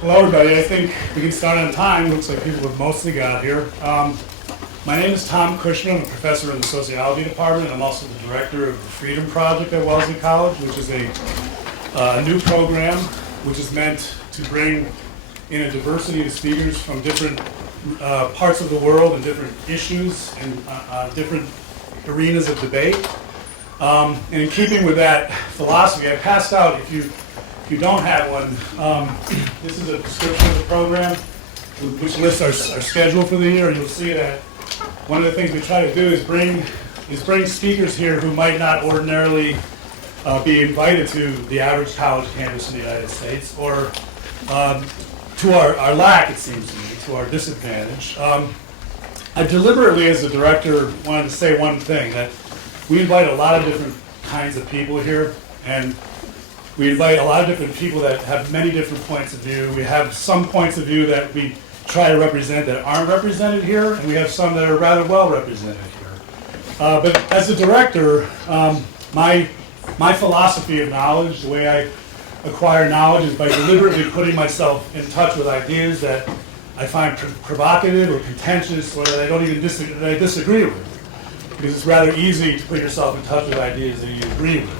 Hello, everybody. I think we can start on time. Looks like people have mostly got here. My name is Tom Kushner. I'm a professor in the sociology department. I'm also the director of the Freedom Project at Wellesley College, which is a new program which is meant to bring in a diversity of speakers from different parts of the world and different issues and different arenas of debate. And in keeping with that philosophy, I passed out, if you don't have one, this is a description of the program which lists our schedule for the year. You'll see that one of the things we try to do is bring speakers here who might not ordinarily be invited to the average college campus in the United States, or to our lack, it seems to me, to our disadvantage. I deliberately, as the director, wanted to say one thing, that we invite a lot of different kinds of people here, and we invite a lot of different people that have many different points of view. We have some points of view that we try to represent that aren't represented here, and we have some that are rather well represented here. But as a director, my philosophy of knowledge, the way I acquire knowledge, is by deliberately putting myself in touch with ideas that I find provocative or contentious, or that I don't even disagree with. Because it's rather easy to put yourself in touch with ideas that you agree with.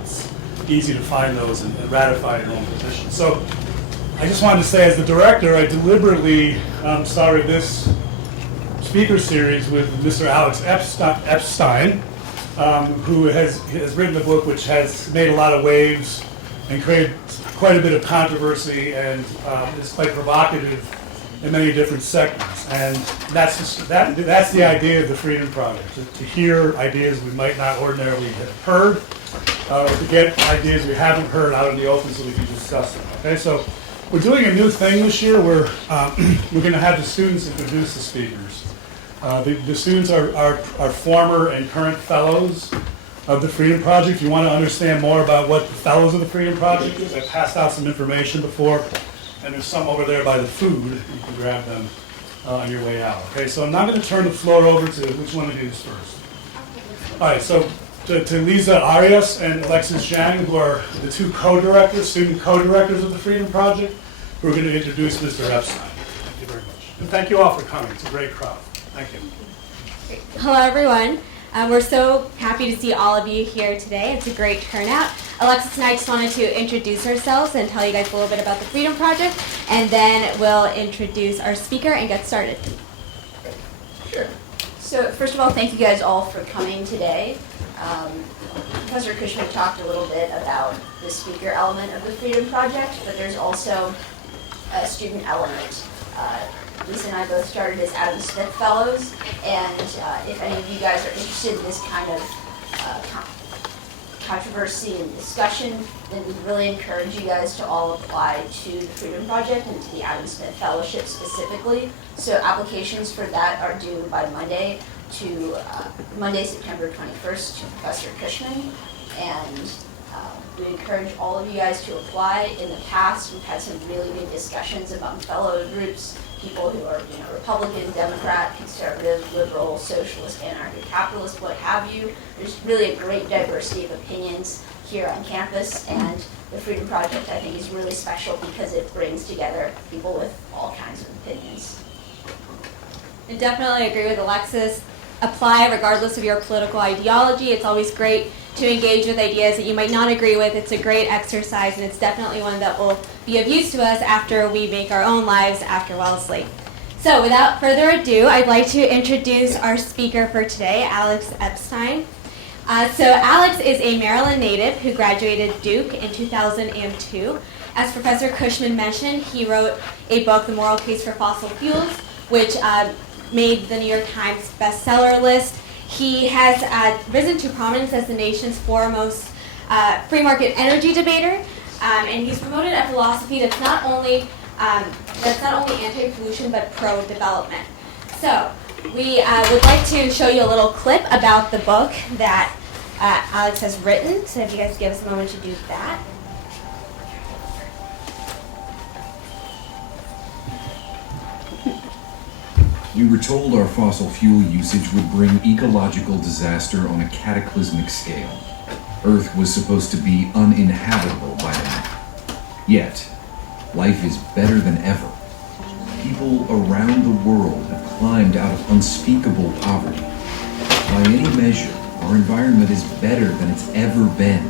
It's easy to find those and ratify your own position. So I just wanted to say, as the director, I deliberately started this speaker series with Mr. Alex Epstein, who has written a book which has made a lot of waves and created quite a bit of controversy, and is quite provocative in many different sectors. And that's the idea of the Freedom Project, to hear ideas we might not ordinarily have heard, or to get ideas we haven't heard out in the open so we can discuss them. Okay, so we're doing a new thing this year. We're going to have the students introduce the speakers. The students are former and current fellows of the Freedom Project. If you want to understand more about what the fellows of the Freedom Project is, I passed out some information before, and there's some over there by the food. You can grab them on your way out. Okay, so I'm now going to turn the floor over to which one of you is first. All right, so to Lisa Arias and Alexis Zhang, who are the two co-directors, student co-directors of the Freedom Project, who are going to introduce Mr. Epstein. Thank you very much. And thank you all for coming. It's a great crowd. Thank you. Hello, everyone. We're so happy to see all of you here today. It's a great turnout. Alexis and I just wanted to introduce ourselves and tell you guys a little bit about the Freedom Project, and then we'll introduce our speaker and get started. Sure. So first of all, thank you guys all for coming today. Professor Kushner talked a little bit about the speaker element of the Freedom Project, but there's also a student element. Lisa and I both started as Adam Smith Fellows, and if any of you guys are interested in this kind of controversy and discussion, then we really encourage you guys to all apply to the Freedom Project and to the Adam Smith Fellowship specifically. So applications for that are due by Monday, September 21st, to Professor Cushman, and we encourage all of you guys to apply. In the past, we've had some really good discussions among fellow groups, people who are, Republican, Democrat, conservative, liberal, socialist, anarcho-capitalist, what have you. There's really a great diversity of opinions here on campus, and the Freedom Project, I think, is really special because it brings together people with all kinds of opinions. I definitely agree with Alexis. Apply regardless of your political ideology. It's always great to engage with ideas that you might not agree with. It's a great exercise, and it's definitely one that will be of use to us after we make our own lives after Wellesley. So without further ado, I'd like to introduce our speaker for today, Alex Epstein. So Alex is a Maryland native who graduated Duke in 2002. As Professor Cushman mentioned, he wrote a book, The Moral Case for Fossil Fuels, which made the New York Times bestseller list. He has risen to prominence as the nation's foremost free market energy debater, and he's promoted a philosophy that's not only anti-pollution but pro-development. So we would like to show you a little clip about the book that Alex has written. So if you guys give us a moment to do that. We were told our fossil fuel usage would bring ecological disaster on a cataclysmic scale. Earth was supposed to be uninhabitable by now. Yet, life is better than ever. People around the world have climbed out of unspeakable poverty. By any measure, our environment is better than it's ever been.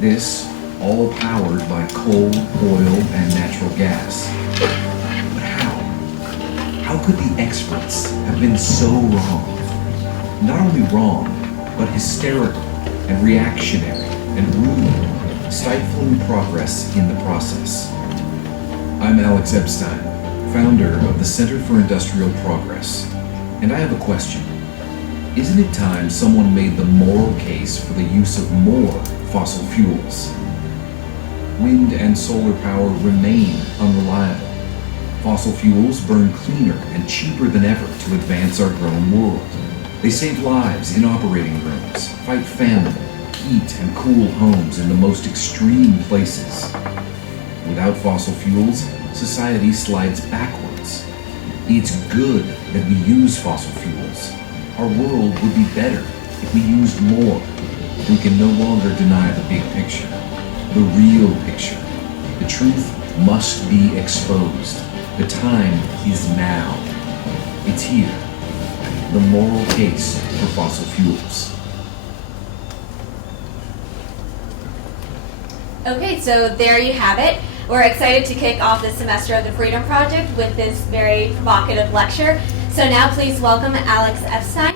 This, all powered by coal, oil, and natural gas. But how? How could the experts have been so wrong? Not only wrong, but hysterical and reactionary and rude, stifling progress in the process. I'm Alex Epstein, founder of the Center for Industrial Progress, and I have a question. Isn't it time someone made the moral case for the use of more fossil fuels? Wind and solar power remain unreliable. Fossil fuels burn cleaner and cheaper than ever to advance our growing world. They save lives in operating rooms, fight famine, heat and cool homes in the most extreme places. Without fossil fuels, society slides backwards. It's good that we use fossil fuels. Our world would be better if we used more. We can no longer deny the big picture, the real picture. The truth must be exposed. The time is now. It's here. The moral case for fossil fuels. Okay, so there you have it. We're excited to kick off the semester of the Freedom Project with this very provocative lecture. So now please welcome Alex Epstein.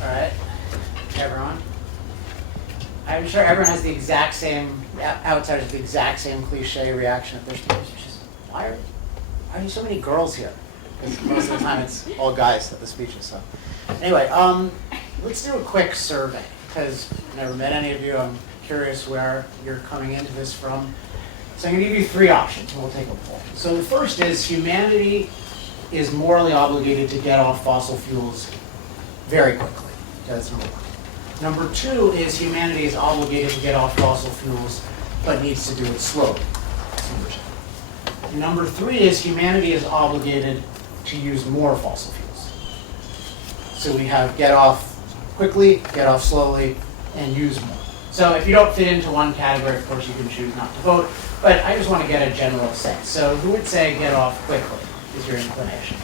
All right, hey everyone. I'm sure everyone has the exact same, outsiders, the exact same cliche reaction at their speeches, which is, why are there so many girls here? Because most of the time it's all guys at the speeches. So anyway, let's do a quick survey, because I've never met any of you. I'm curious where you're coming into this from. So I'm going to give you three options, and we'll take a poll. So the first is humanity is morally obligated to get off fossil fuels very quickly. Okay, that's number one. Number two is humanity is obligated to get off fossil fuels, but needs to do it slowly. That's number two. Number three is humanity is obligated to use more fossil fuels. So we have get off quickly, get off slowly, and use more. So if you don't fit into one category, of course you can choose not to vote, but I just want to get a general sense. So who would say get off quickly is your inclination?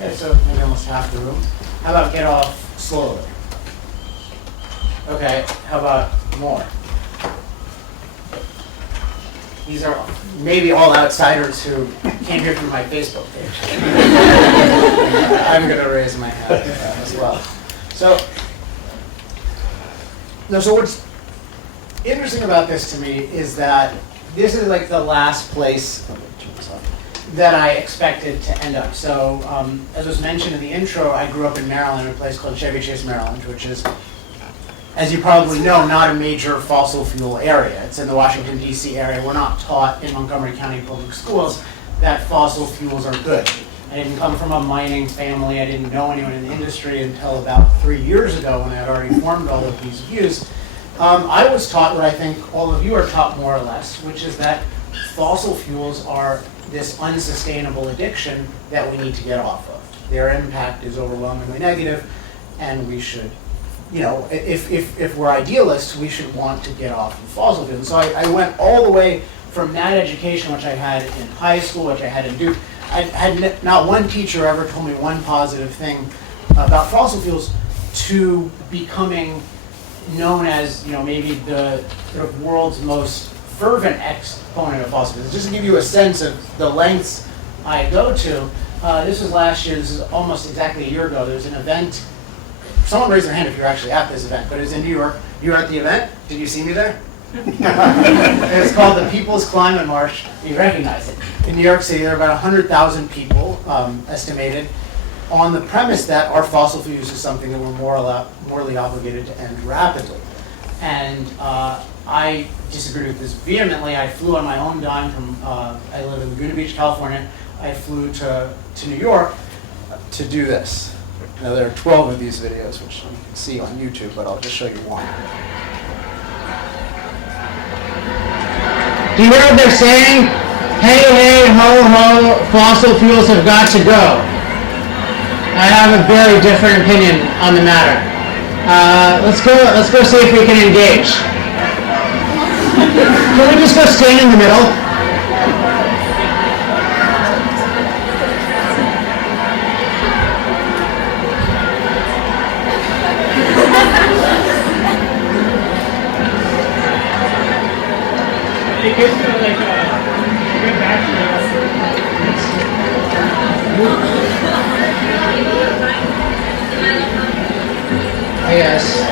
Okay, so maybe almost half the room. How about get off slowly? Okay, how about more? These are maybe all outsiders who came here through my Facebook page. I'm going to raise my hand as well. So what's interesting about this to me is that this is like the last place that I expected to end up. So as was mentioned in the intro, I grew up in Maryland, in a place called Chevy Chase, Maryland, which is, as you probably know, not a major fossil fuel area. It's in the Washington, D.C. area. We're not taught in Montgomery County public schools that fossil fuels are good. I didn't come from a mining family. I didn't know anyone in the industry until about 3 years ago when I had already formed all of these views. I was taught what I think all of you are taught more or less, which is that fossil fuels are this unsustainable addiction that we need to get off of. Their impact is overwhelmingly negative, and we should, if we're idealists, we should want to get off of fossil fuels. So I went all the way from that education, which I had in high school, which I had in Duke. I had not one teacher ever told me one positive thing about fossil fuels, to becoming known as, maybe the sort of world's most fervent exponent of fossil fuels. Just to give you a sense of the lengths I go to, this was last year, this is almost exactly a year ago. There was an event. Someone raise their hand if you're actually at this event, but it was in New York. You were at the event? Did you see me there? It was called the People's Climate March. You recognize it. In New York City, there are about 100,000 people estimated, on the premise that our fossil fuel use is something that we're morally obligated to end rapidly. And I disagreed with this vehemently. I flew on my own dime from, I live in Laguna Beach, California. I flew to New York to do this. Now, there are 12 of these videos, which you can see on YouTube, but I'll just show you one. Do you hear what they're saying? Hey, hey, ho, ho, fossil fuels have got to go. I have a very different opinion on the matter. Let's go see if we can engage. Can we just go stand in the middle? Yes.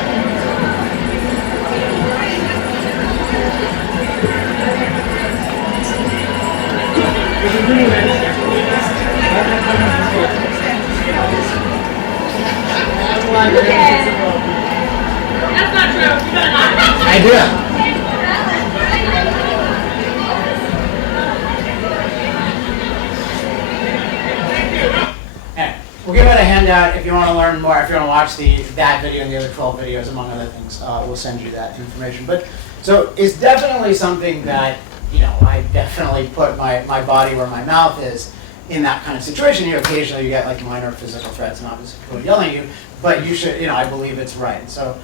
That's not true. I do. We'll give out a handout if you want to learn more, if you want to watch that video and the other 12 videos, among other things. We'll send you that information. But so it's definitely something that, I definitely put my body where my mouth is in that kind of situation. Occasionally you get like minor physical threats and obviously people yelling at you, but you should, I believe it's right. So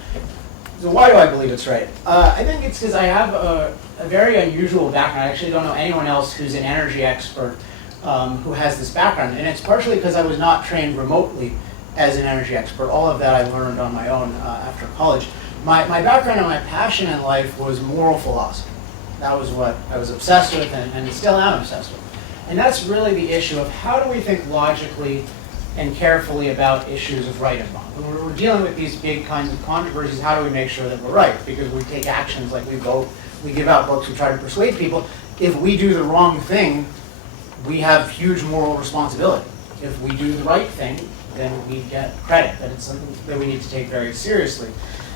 why do I believe it's right? I think it's because I have a very unusual background. I actually don't know anyone else who's an energy expert who has this background. And it's partially because I was not trained remotely as an energy expert. All of that I learned on my own after college. My background and my passion in life was moral philosophy. That was what I was obsessed with and still am obsessed with. And that's really the issue of how do we think logically and carefully about issues of right and wrong. When we're dealing with these big kinds of controversies, how do we make sure that we're right? Because we take actions like we vote, we give out books, we try to persuade people. If we do the wrong thing, we have huge moral responsibility. If we do the right thing, then we get credit. That it's something that we need to take very seriously.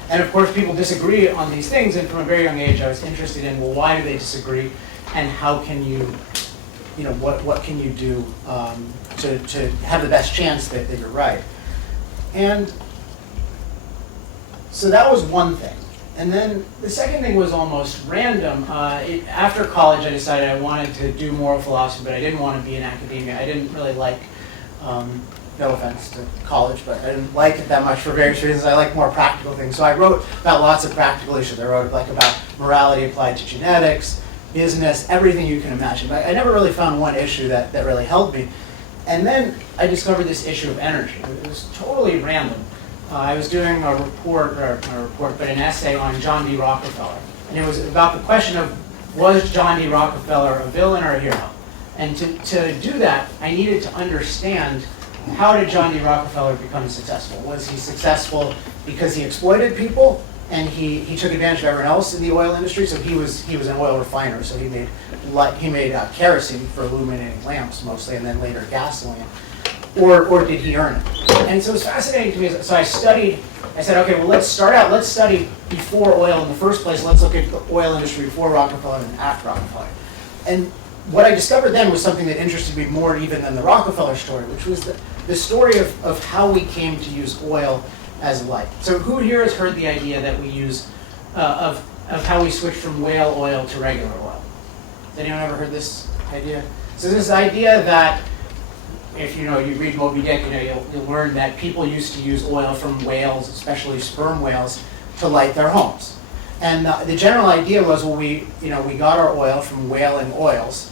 And of course, people disagree on these things. And from a very young age, I was interested in, well, why do they disagree? And how can you, what can you do to have the best chance that you're right? And so that was one thing. And then the second thing was almost random. After college, I decided I wanted to do moral philosophy, but I didn't want to be in academia. I didn't really like, no offense to college, but I didn't like it that much for various reasons. I like more practical things. So I wrote about lots of practical issues. I wrote about morality applied to genetics, business, everything you can imagine. But I never really found one issue that really held me. And then I discovered this issue of energy. It was totally random. I was doing an essay on John D. Rockefeller. And it was about the question of, was John D. Rockefeller a villain or a hero? And to do that, I needed to understand, how did John D. Rockefeller become successful? Was he successful because he exploited people and he took advantage of everyone else in the oil industry? So he was an oil refiner, so he made kerosene for illuminating lamps mostly, and then later gasoline. Or did he earn it? And so it was fascinating to me. So I said, okay, well, let's study before oil in the first place. Let's look at the oil industry before Rockefeller and after Rockefeller. And what I discovered then was something that interested me more even than the Rockefeller story, which was the story of how we came to use oil as light. So who here has heard the idea that we use, of how we switched from whale oil to regular oil? Has anyone ever heard this idea? So this idea that, if you read Moby Dick, you'll learn that people used to use oil from whales, especially sperm whales, to light their homes. And the general idea was, well, we got our oil from whaling oils,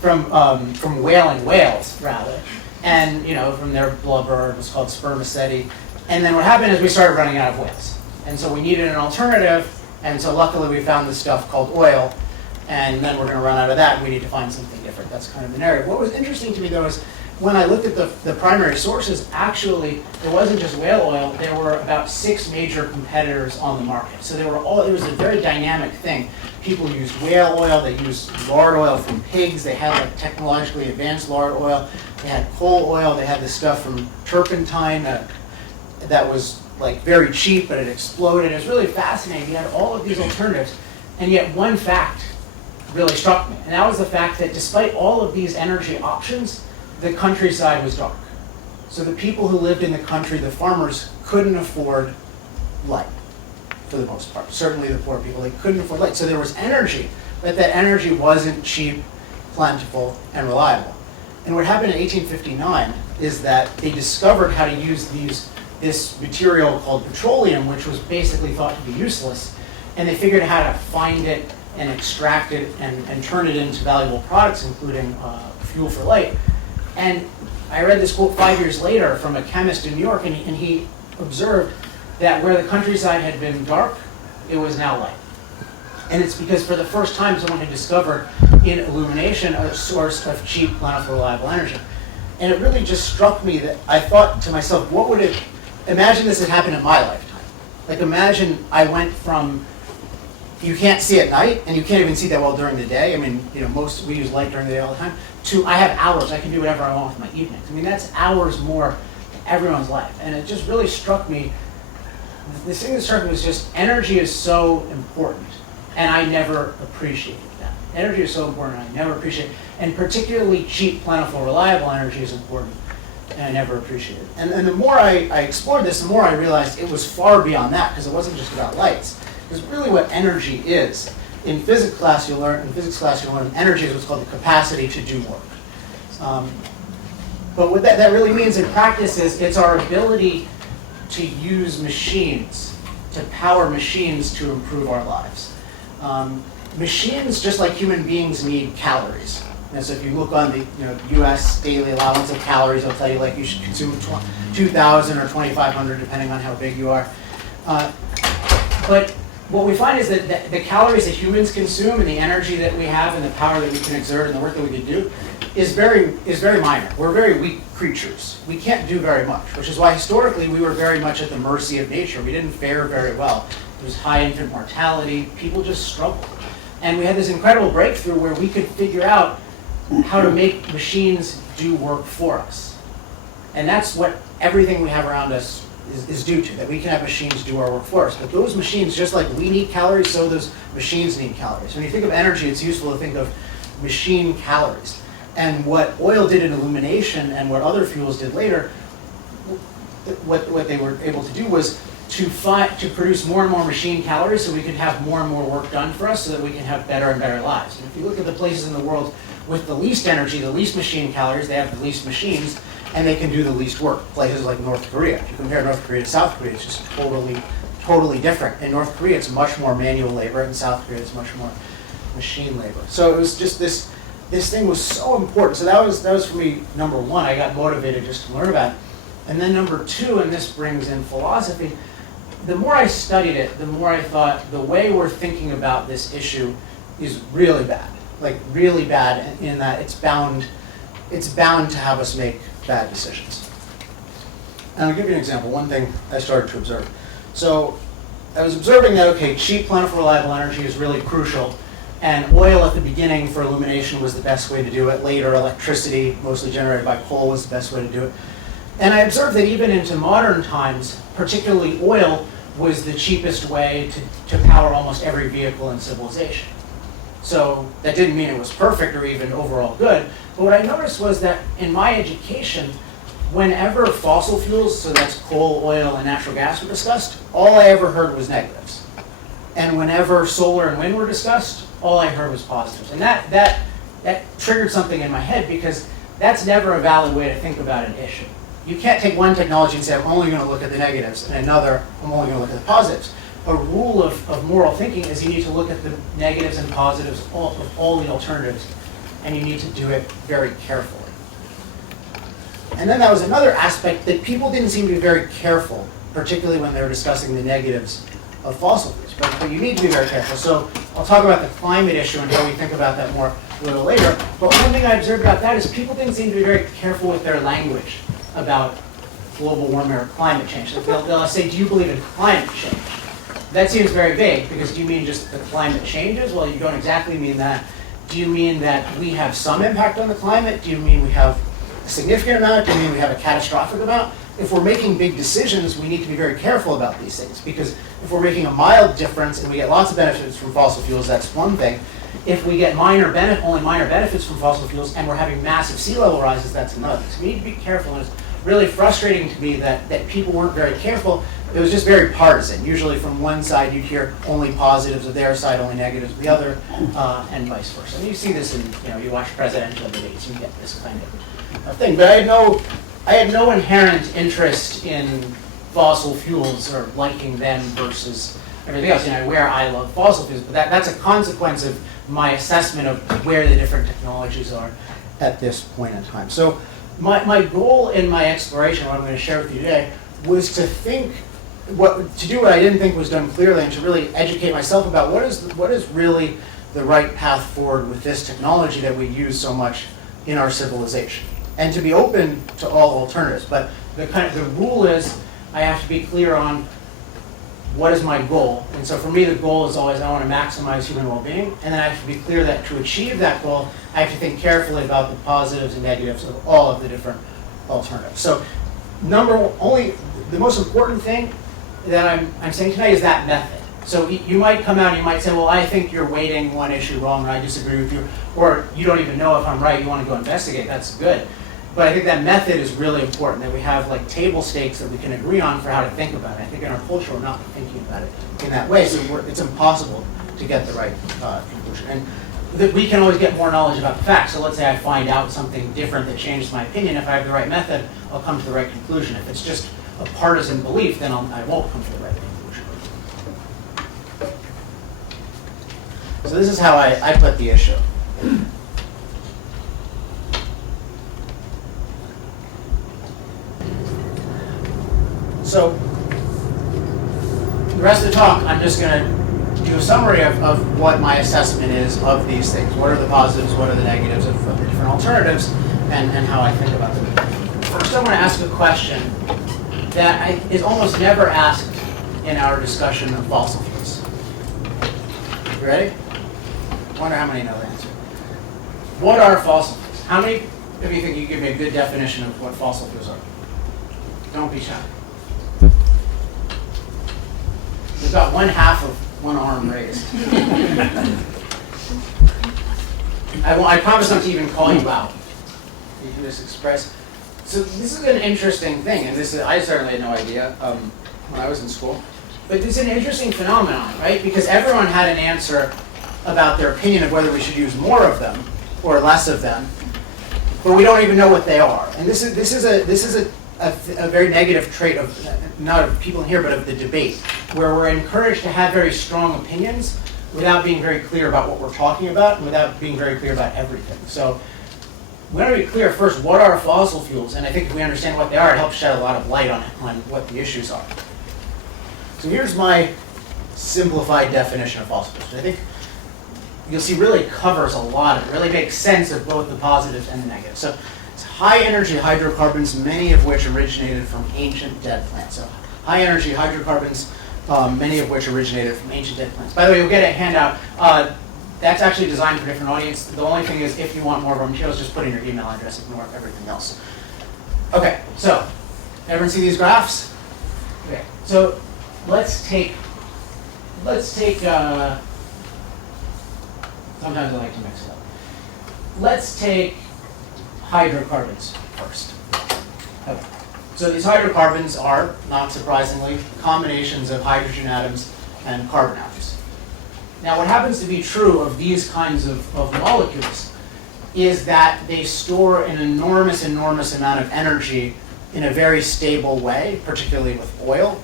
from whaling whales rather, and from their blubber. It was called spermaceti. And then what happened is we started running out of whales, and so we needed an alternative. And so luckily we found this stuff called oil. And then we're going to run out of that, and we need to find something different. That's kind of the narrative. What was interesting to me, though, is when I looked at the primary sources, actually, it wasn't just whale oil. There were about 6 major competitors on the market. So it was a very dynamic thing. People used whale oil. They used lard oil from pigs. They had technologically advanced lard oil. They had coal oil. They had this stuff from turpentine that was very cheap, but it exploded. It was really fascinating. You had all of these alternatives, and yet one fact really struck me. And that was the fact that despite all of these energy options, the countryside was dark. So the people who lived in the country, the farmers, couldn't afford light for the most part. Certainly the poor people, they couldn't afford light. So there was energy, but that energy wasn't cheap, plentiful, and reliable. And what happened in 1859 is that they discovered how to use these this material called petroleum, which was basically thought to be useless, and they figured out how to find it and extract it and turn it into valuable products, including fuel for light. And I read this quote 5 years later from a chemist in New York, and he observed that where the countryside had been dark, it was now light. And it's because for the first time someone had discovered in illumination a source of cheap, plentiful, reliable energy. And it really just struck me that I thought to myself, what would it, imagine this had happened in my lifetime. Like imagine I went from, you can't see at night, and you can't even see that well during the day. I mean, we use light during the day all the time, to I have hours, I can do whatever I want with my evenings. I mean, that's hours more to everyone's life. And it just really struck me, this thing that struck me was just energy is so important, and I never appreciated that. Energy is so important, and I never appreciate it. And particularly cheap, plentiful, reliable energy is important, and I never appreciated it. And the more I explored this, the more I realized it was far beyond that, because it wasn't just about lights. It's really what energy is. In physics class, you'll learn energy is what's called the capacity to do work. But what that really means in practice is it's our ability to use machines, to power machines to improve our lives. Machines, just like human beings, need calories. And so if you look on the U.S. daily allowance of calories, it'll tell you like you should consume 2,000 or 2,500, depending on how big you are. But what we find is that the calories that humans consume and the energy that we have and the power that we can exert and the work that we can do is very minor. We're very weak creatures. We can't do very much, which is why historically we were very much at the mercy of nature. We didn't fare very well. There was high infant mortality. People just struggled. And we had this incredible breakthrough where we could figure out how to make machines do work for us. And that's what everything we have around us is due to, that we can have machines do our work for us. But those machines, just like we need calories, so those machines need calories. When you think of energy, it's useful to think of machine calories. And what oil did in illumination and what other fuels did later, what they were able to do was to produce more and more machine calories so we could have more and more work done for us so that we can have better and better lives. And if you look at the places in the world with the least energy, the least machine calories, they have the least machines, and they can do the least work. Places like North Korea. If you compare North Korea to South Korea, it's just totally different. In North Korea, it's much more manual labor. In South Korea, it's much more machine labor. So it was just this thing was so important. So that was for me number one. I got motivated just to learn about it. And then number two, and this brings in philosophy, the more I studied it, the more I thought the way we're thinking about this issue is really bad. Like really bad in that it's bound to have us make bad decisions. And I'll give you an example. One thing I started to observe. So I was observing that, okay, cheap, plentiful, reliable energy is really crucial. And oil at the beginning for illumination was the best way to do it. Later, electricity, mostly generated by coal, was the best way to do it. And I observed that even into modern times, particularly oil was the cheapest way to power almost every vehicle in civilization. So that didn't mean it was perfect or even overall good. But what I noticed was that in my education, whenever fossil fuels, so that's coal, oil, and natural gas were discussed, all I ever heard was negatives. And whenever solar and wind were discussed, all I heard was positives. And that triggered something in my head because that's never a valid way to think about an issue. You can't take one technology and say, I'm only going to look at the negatives, and another, I'm only going to look at the positives. A rule of moral thinking is you need to look at the negatives and positives of all the alternatives, and you need to do it very carefully. And then that was another aspect that people didn't seem to be very careful, particularly when they were discussing the negatives of fossil fuels. But you need to be very careful. So I'll talk about the climate issue and how we think about that more a little later. But one thing I observed about that is people didn't seem to be very careful with their language about global warming or climate change. So they'll say, do you believe in climate change? That seems very vague, because do you mean just the climate changes? Well, you don't exactly mean that. Do you mean that we have some impact on the climate? Do you mean we have a significant amount? Do you mean we have a catastrophic amount? If we're making big decisions, we need to be very careful about these things, because if we're making a mild difference and we get lots of benefits from fossil fuels, that's one thing. If we get only minor benefits from fossil fuels and we're having massive sea level rises, that's another thing. So we need to be careful. And it's really frustrating to me that people weren't very careful. It was just very partisan. Usually from one side you'd hear only positives, of their side only negatives, of the other, and vice versa. And you see this in, you watch presidential debates, you get this kind of thing. But I had no inherent interest in fossil fuels or liking them versus everything else. Where I love fossil fuels, but that's a consequence of my assessment of where the different technologies are at this point in time. So my goal in my exploration, what I'm going to share with you today, was to do what I didn't think was done clearly, and to really educate myself about what is really the right path forward with this technology that we use so much in our civilization, and to be open to all alternatives. But the rule is I have to be clear on what is my goal. And so for me, the goal is always I want to maximize human well-being, and then I have to be clear that to achieve that goal, I have to think carefully about the positives and negatives of all of the different alternatives. So the most important thing that I'm saying tonight is that method. So you might come out and you might say, well, I think you're weighting one issue wrong, or I disagree with you, or you don't even know if I'm right, you want to go investigate, that's good. But I think that method is really important, that we have like table stakes that we can agree on for how to think about it. I think in our culture we're not thinking about it in that way, so it's impossible to get the right conclusion. And that we can always get more knowledge about the facts. So let's say I find out something different that changes my opinion. If I have the right method, I'll come to the right conclusion. If it's just a partisan belief, then I won't come to the right conclusion. So this is how I put the issue. So the rest of the talk, I'm just going to do a summary of what my assessment is of these things. What are the positives, what are the negatives of the different alternatives, and how I think about them. First, I want to ask a question that is almost never asked in our discussion of fossil fuels. You ready? I wonder how many know the answer. What are fossil fuels? How many of you think you give me a good definition of what fossil fuels are? Don't be shy. We've got one half of one arm raised. I promise not to even call you out. You can just express. So this is an interesting thing, and I certainly had no idea when I was in school. But this is an interesting phenomenon, right? Because everyone had an answer about their opinion of whether we should use more of them or less of them, but we don't even know what they are. And this is a very negative trait of not of people in here, but of the debate, where we're encouraged to have very strong opinions without being very clear about what we're talking about and without being very clear about everything. So we want to be clear first, what are fossil fuels? And I think if we understand what they are, it helps shed a lot of light on what the issues are. So here's my simplified definition of fossil fuels. I think you'll see really covers a lot of it, really makes sense of both the positives and the negatives. So it's high energy hydrocarbons, many of which originated from ancient dead plants. So high energy hydrocarbons, many of which originated from ancient dead plants. By the way, you'll get a handout. That's actually designed for a different audience. The only thing is, if you want more of our materials, just put in your email address, ignore everything else. Okay, so everyone see these graphs? Okay, so let's take. Sometimes I like to mix it up. Let's take hydrocarbons first. Okay. So these hydrocarbons are, not surprisingly, combinations of hydrogen atoms and carbon atoms. Now, what happens to be true of these kinds of molecules is that they store an enormous amount of energy in a very stable way, particularly with oil,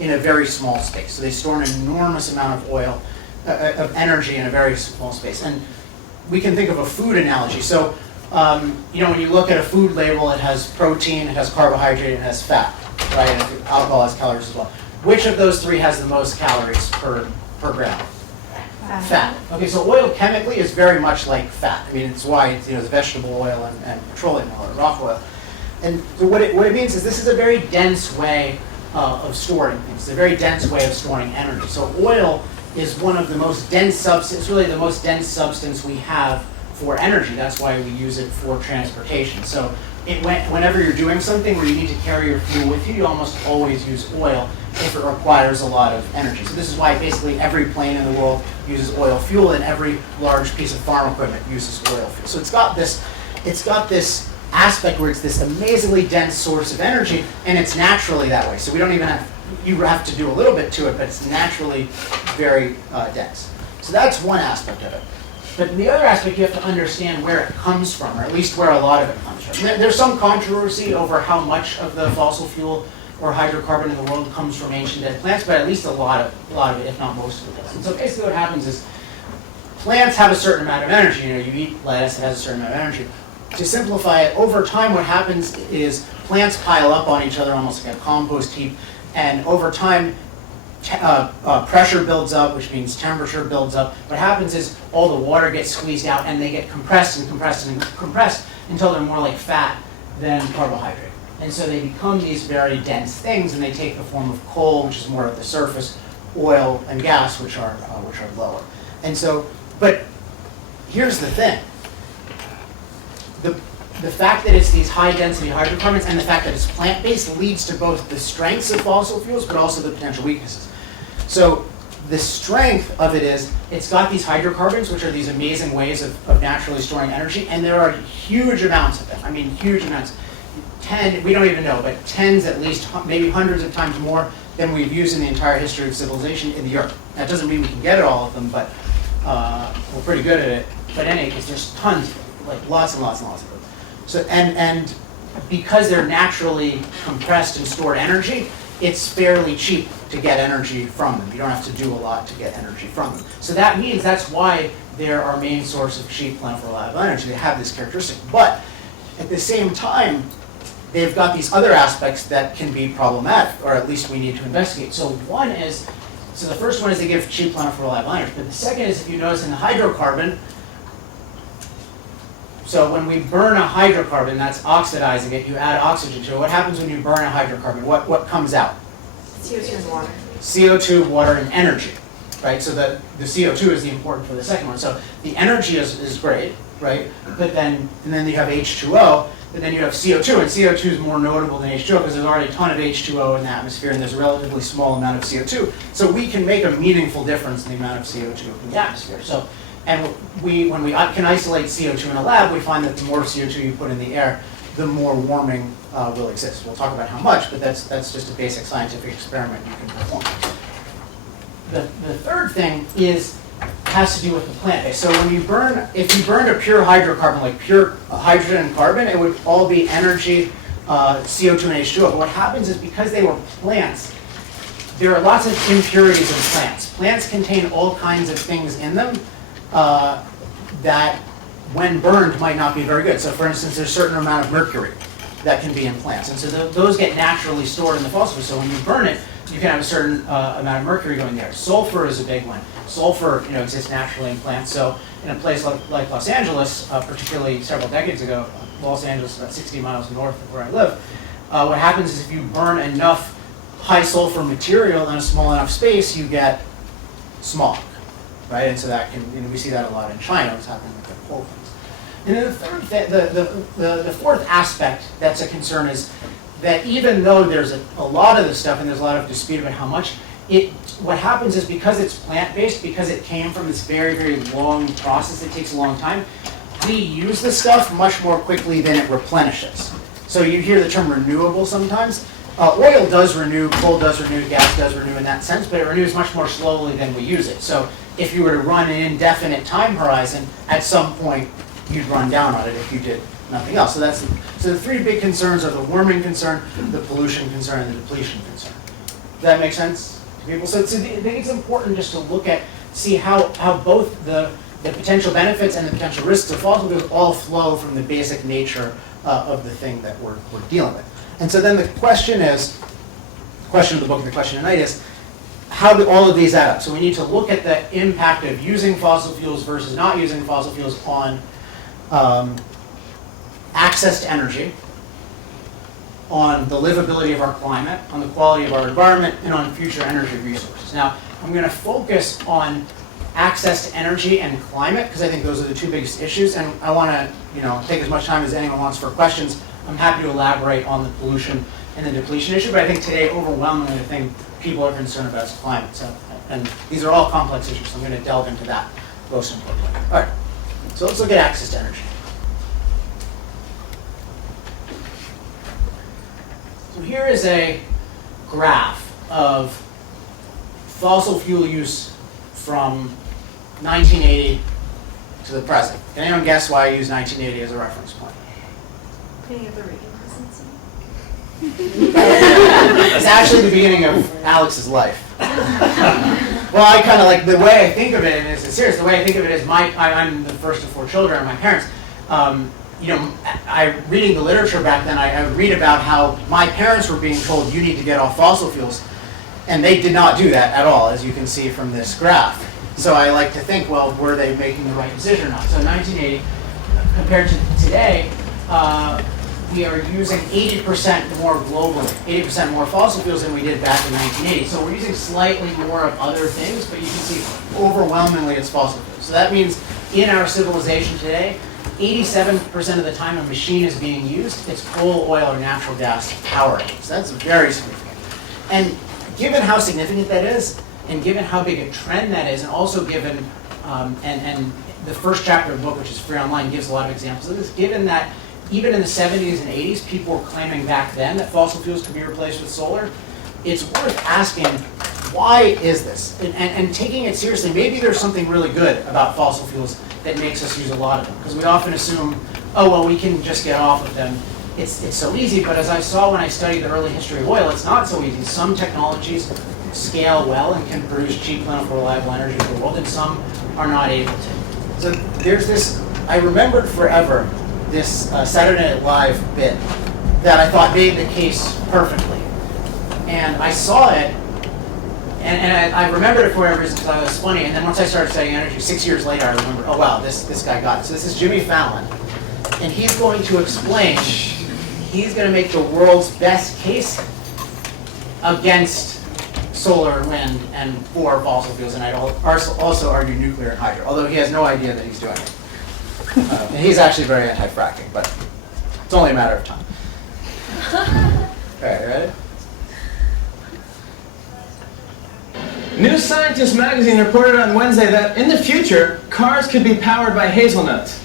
in a very small space. So they store an enormous amount of oil, of energy in a very small space. And we can think of a food analogy. So, when you look at a food label, it has protein, it has carbohydrate, and it has fat, right? And alcohol has calories as well. Which of those three has the most calories per gram? Fat. Okay, so oil chemically is very much like fat. I mean, it's why it's vegetable oil and petroleum oil or rock oil. And so what it means is this is a very dense way of storing things. It's a very dense way of storing energy. So oil is one of the most dense substance, really the most dense substance we have for energy. That's why we use it for transportation. So whenever you're doing something where you need to carry your fuel with you, you almost always use oil if it requires a lot of energy. So this is why basically every plane in the world uses oil fuel, and every large piece of farm equipment uses oil fuel. So it's got this aspect where it's this amazingly dense source of energy, and it's naturally that way. So we don't even you have to do a little bit to it, but it's naturally very dense. So that's one aspect of it. But the other aspect, you have to understand where it comes from, or at least where a lot of it comes from. There's some controversy over how much of the fossil fuel or hydrocarbon in the world comes from ancient dead plants, but at least a lot of it, if not most of it does. And so basically what happens is plants have a certain amount of energy. You know, you eat lettuce, it has a certain amount of energy. To simplify it, over time what happens is plants pile up on each other almost like a compost heap, and over time pressure builds up, which means temperature builds up. What happens is all the water gets squeezed out and they get compressed and compressed and compressed until they're more like fat than carbohydrate. And so they become these very dense things, and they take the form of coal, which is more at the surface, oil, and gas, which are lower. And so, but here's the thing. The fact that it's these high-density hydrocarbons and the fact that it's plant-based leads to both the strengths of fossil fuels, but also the potential weaknesses. So the strength of it is it's got these hydrocarbons, which are these amazing ways of naturally storing energy, and there are huge amounts of them. I mean, huge amounts. We don't even know, but tens at least, maybe hundreds of times more than we've used in the entire history of civilization in the earth. That doesn't mean we can get at all of them, but we're pretty good at it. But in any case, there's tons, like lots and lots and lots of them. So, and because they're naturally compressed and stored energy, it's fairly cheap to get energy from them. You don't have to do a lot to get energy from them. So that means that's why they're our main source of cheap, plentiful, reliable energy. They have this characteristic. But at the same time, they've got these other aspects that can be problematic, or at least we need to investigate. So one is, so the first one is they give cheap, plentiful, reliable energy. But the second is, if you notice in the hydrocarbon, so when we burn a hydrocarbon, that's oxidizing it, you add oxygen to it. What happens when you burn a hydrocarbon? What comes out? CO2 and water. CO2, water, and energy, right? So the CO2 is the important for the second one. So the energy is great, right? But then, and then you have H2O, but then you have CO2, and CO2 is more notable than H2O because there's already a ton of H2O in the atmosphere, and there's a relatively small amount of CO2. So we can make a meaningful difference in the amount of CO2 in the atmosphere. So, and when we can isolate CO2 in a lab, we find that the more CO2 you put in the air, the more warming will exist. We'll talk about how much, but that's just a basic scientific experiment you can perform. The third thing has to do with the plant base. So when you burn, if you burned a pure hydrocarbon, like pure hydrogen and carbon, it would all be energy, CO2 and H2O. But what happens is because they were plants, there are lots of impurities in plants. Plants contain all kinds of things in them that when burned might not be very good. So for instance, there's a certain amount of mercury that can be in plants. And so those get naturally stored in the fossil fuel. So when you burn it, you can have a certain amount of mercury going there. Sulfur is a big one. Sulfur, exists naturally in plants. So in a place like Los Angeles, particularly several decades ago, Los Angeles is about 60 miles north of where I live, what happens is if you burn enough high sulfur material in a small enough space, you get smog, right? And so that can, we see that a lot in China, what's happening with the coal plants. And then the third, the fourth aspect that's a concern is that even though there's a lot of this stuff and there's a lot of dispute about how much, what happens is because it's plant-based, because it came from this very, very long process that takes a long time, we use the stuff much more quickly than it replenishes. So you hear the term renewable sometimes. Oil does renew, coal does renew, gas does renew in that sense, but it renews much more slowly than we use it. So if you were to run an indefinite time horizon, at some point you'd run down on it if you did nothing else. So the three big concerns are the warming concern, the pollution concern, and the depletion concern. Does that make sense to people? So I think it's important just to look at, see how both the potential benefits and the potential risks of fossil fuels all flow from the basic nature of the thing that we're dealing with. And so then the question is, the question of the book and the question tonight is, how do all of these add up? So we need to look at the impact of using fossil fuels versus not using fossil fuels on access to energy, on the livability of our climate, on the quality of our environment, and on future energy resources. Now, I'm going to focus on access to energy and climate because I think those are the two biggest issues, and I want to take as much time as anyone wants for questions. I'm happy to elaborate on the pollution and the depletion issue, but I think today overwhelmingly the thing people are concerned about is climate. So, and these are all complex issues, so I'm going to delve into that most importantly. All right, so let's look at access to energy. So here is a graph of fossil fuel use from 1980 to the present. Can anyone guess why I use 1980 as a reference point? Beginning of the reading presidency. It's actually the beginning of Alex's life. Well, I kind of like the way I think of it, and it's serious. The way I think of it is I'm the first of 4 children, and my parents. I reading the literature back then. I would read about how my parents were being told you need to get off fossil fuels, and they did not do that at all, as you can see from this graph. So I like to think, well, were they making the right decision or not? So 1980, compared to today, we are using 80% more globally, 80% more fossil fuels than we did back in 1980. So we're using slightly more of other things, but you can see overwhelmingly it's fossil fuels. So that means in our civilization today, 87% of the time a machine is being used, it's coal, oil, or natural gas powering. So that's very significant. And given how significant that is, and given how big a trend that is, and also given, and the first chapter of the book, which is free online, gives a lot of examples of this, given that even in the 70s and 80s, people were claiming back then that fossil fuels could be replaced with solar, it's worth asking, why is this? And taking it seriously, maybe there's something really good about fossil fuels that makes us use a lot of them. Because we often assume, oh, well, we can just get off of them. It's so easy, but as I saw when I studied the early history of oil, it's not so easy. Some technologies scale well and can produce cheap, plentiful, reliable energy for the world, and some are not able to. So there's this, I remembered forever this Saturday Night Live bit that I thought made the case perfectly. And I saw it, and I remembered it for whatever reason because I was funny, and then once I started studying energy, 6 years later, I remember, oh wow, this guy got it. So this is Jimmy Fallon, and he's going to explain, he's going to make the world's best case against solar and wind and for fossil fuels, and I'd also argue nuclear and hydro, although he has no idea that he's doing it. And he's actually very anti-fracking, but it's only a matter of time. All right, ready? New Scientist magazine reported on Wednesday that in the future, cars could be powered by hazelnuts.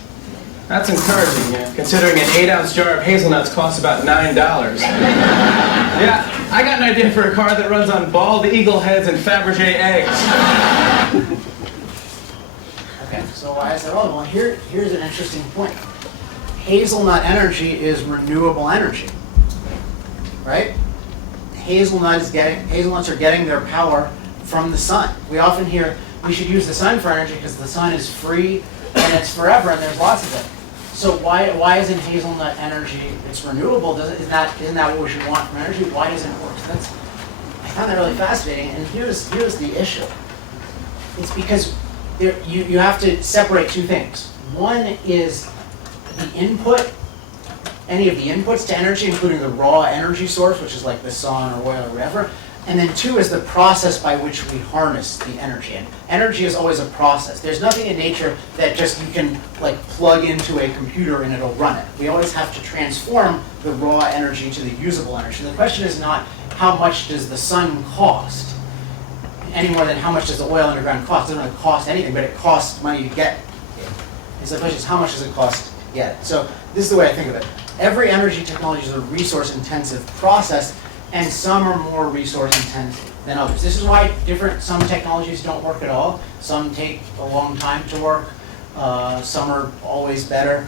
That's encouraging, considering an 8-ounce jar of hazelnuts costs about $9. Yeah, I got an idea for a car that runs on bald eagle heads and Fabergé eggs. Okay, so I said, oh, well, here's an interesting point. Hazelnut energy is renewable energy, right? Hazelnuts are getting their power from the sun. We often hear we should use the sun for energy because the sun is free and it's forever and there's lots of it. So why isn't hazelnut energy, it's renewable, isn't that what we should want from energy? Why doesn't it work? So I found that really fascinating, and here's the issue. It's because you have to separate 2 things. One is the input, any of the inputs to energy, including the raw energy source, which is like the sun or oil or whatever. And then 2 is the process by which we harness the energy. And energy is always a process. There's nothing in nature that just you can like plug into a computer and it'll run it. We always have to transform the raw energy to the usable energy. The question is not how much does the sun cost, any more than how much does the oil underground cost. It doesn't really cost anything, but it costs money to get it. And so the question is how much does it cost to get it? So this is the way I think of it. Every energy technology is a resource-intensive process, and some are more resource-intensive than others. This is why some technologies don't work at all. Some take a long time to work. Some are always better.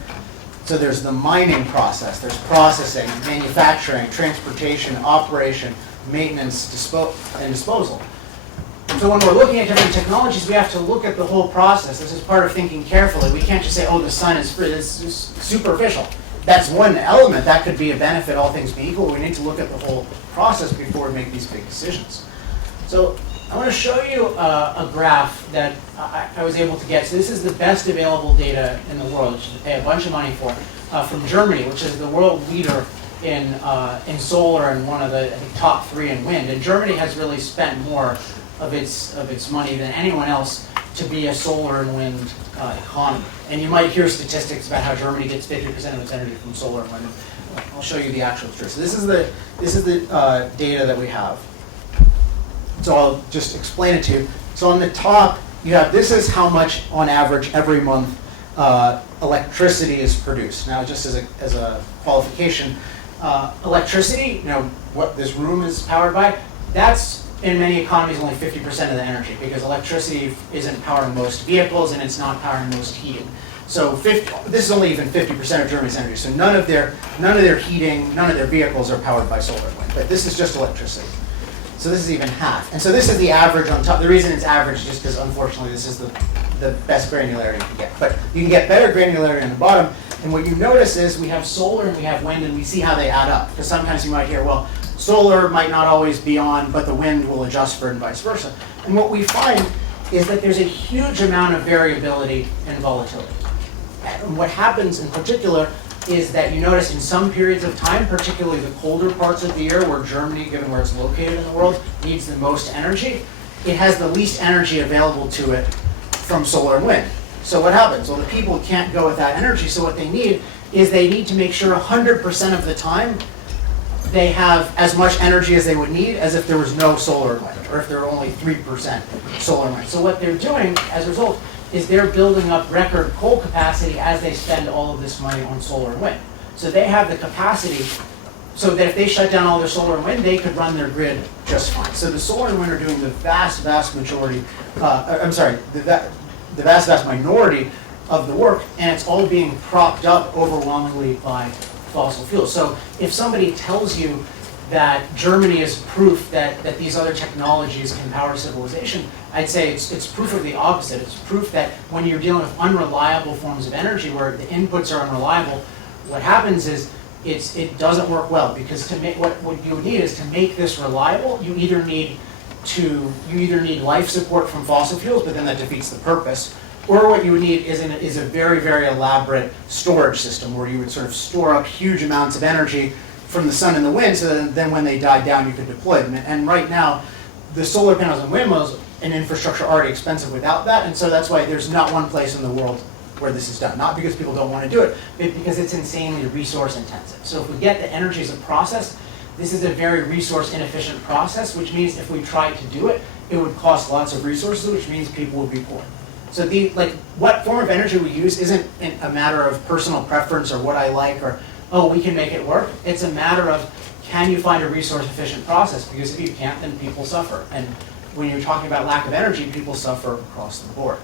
So there's the mining process. There's processing, manufacturing, transportation, operation, maintenance, and disposal. So when we're looking at different technologies, we have to look at the whole process. This is part of thinking carefully. We can't just say, oh, the sun is free. This is superficial. That's one element. That could be a benefit, all things being equal. We need to look at the whole process before we make these big decisions. So I want to show you a graph that I was able to get. So this is the best available data in the world, which you pay a bunch of money for, from Germany, which is the world leader in solar and one of the top 3 in wind. And Germany has really spent more of its money than anyone else to be a solar and wind economy. And you might hear statistics about how Germany gets 50% of its energy from solar and wind. I'll show you the actual truth. So this is the data that we have. So I'll just explain it to you. So on the top, you have, this is how much on average every month electricity is produced. Now just as a qualification, electricity, what this room is powered by, that's in many economies only 50% of the energy because electricity isn't powering most vehicles and it's not powering most heating. So this is only even 50% of Germany's energy. So none of their heating, none of their vehicles are powered by solar and wind. But this is just electricity. So this is even half. And so this is the average on top. The reason it's average is just because, unfortunately, this is the best granularity you can get. But you can get better granularity on the bottom. And what you notice is we have solar and we have wind, and we see how they add up. Because sometimes you might hear, well, solar might not always be on, but the wind will adjust for it and vice versa. And what we find is that there's a huge amount of variability and volatility. And what happens in particular is that you notice in some periods of time, particularly the colder parts of the year where Germany, given where it's located in the world, needs the most energy, it has the least energy available to it from solar and wind. So what happens? Well, the people can't go without energy, so what they need is they need to make sure 100% of the time they have as much energy as they would need as if there was no solar and wind, or if there were only 3% solar and wind. So what they're doing as a result is they're building up record coal capacity as they spend all of this money on solar and wind. So they have the capacity so that if they shut down all their solar and wind, they could run their grid just fine. So the solar and wind are doing the vast majority, the vast minority of the work, and it's all being propped up overwhelmingly by fossil fuels. So if somebody tells you that Germany is proof that these other technologies can power civilization, I'd say it's proof of the opposite. It's proof that when you're dealing with unreliable forms of energy where the inputs are unreliable, what happens is it doesn't work well, because to make what you would need is to make this reliable, you either need life support from fossil fuels, but then that defeats the purpose, or what you would need is a very, very elaborate storage system where you would sort of store up huge amounts of energy from the sun and the wind, so that then when they died down, you could deploy them. And right now, the solar panels and windmills and infrastructure are already expensive without that, and so that's why there's not one place in the world where this is done. Not because people don't want to do it, but because it's insanely resource intensive. So if we get the energy as a process, this is a very resource inefficient process, which means if we tried to do it, it would cost lots of resources, which means people would be poor. So what form of energy we use isn't a matter of personal preference or what I like or, oh, we can make it work. It's a matter of, can you find a resource efficient process? Because if you can't, then people suffer. And when you're talking about lack of energy, people suffer across the board.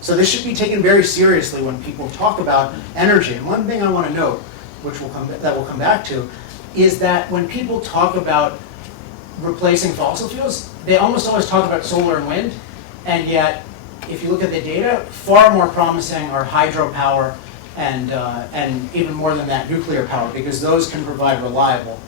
So this should be taken very seriously when people talk about energy. And one thing I want to note, which we'll come back to, is that when people talk about replacing fossil fuels, they almost always talk about solar and wind, and yet, if you look at the data, far more promising are hydropower and even more than that, nuclear power, because those can provide reliable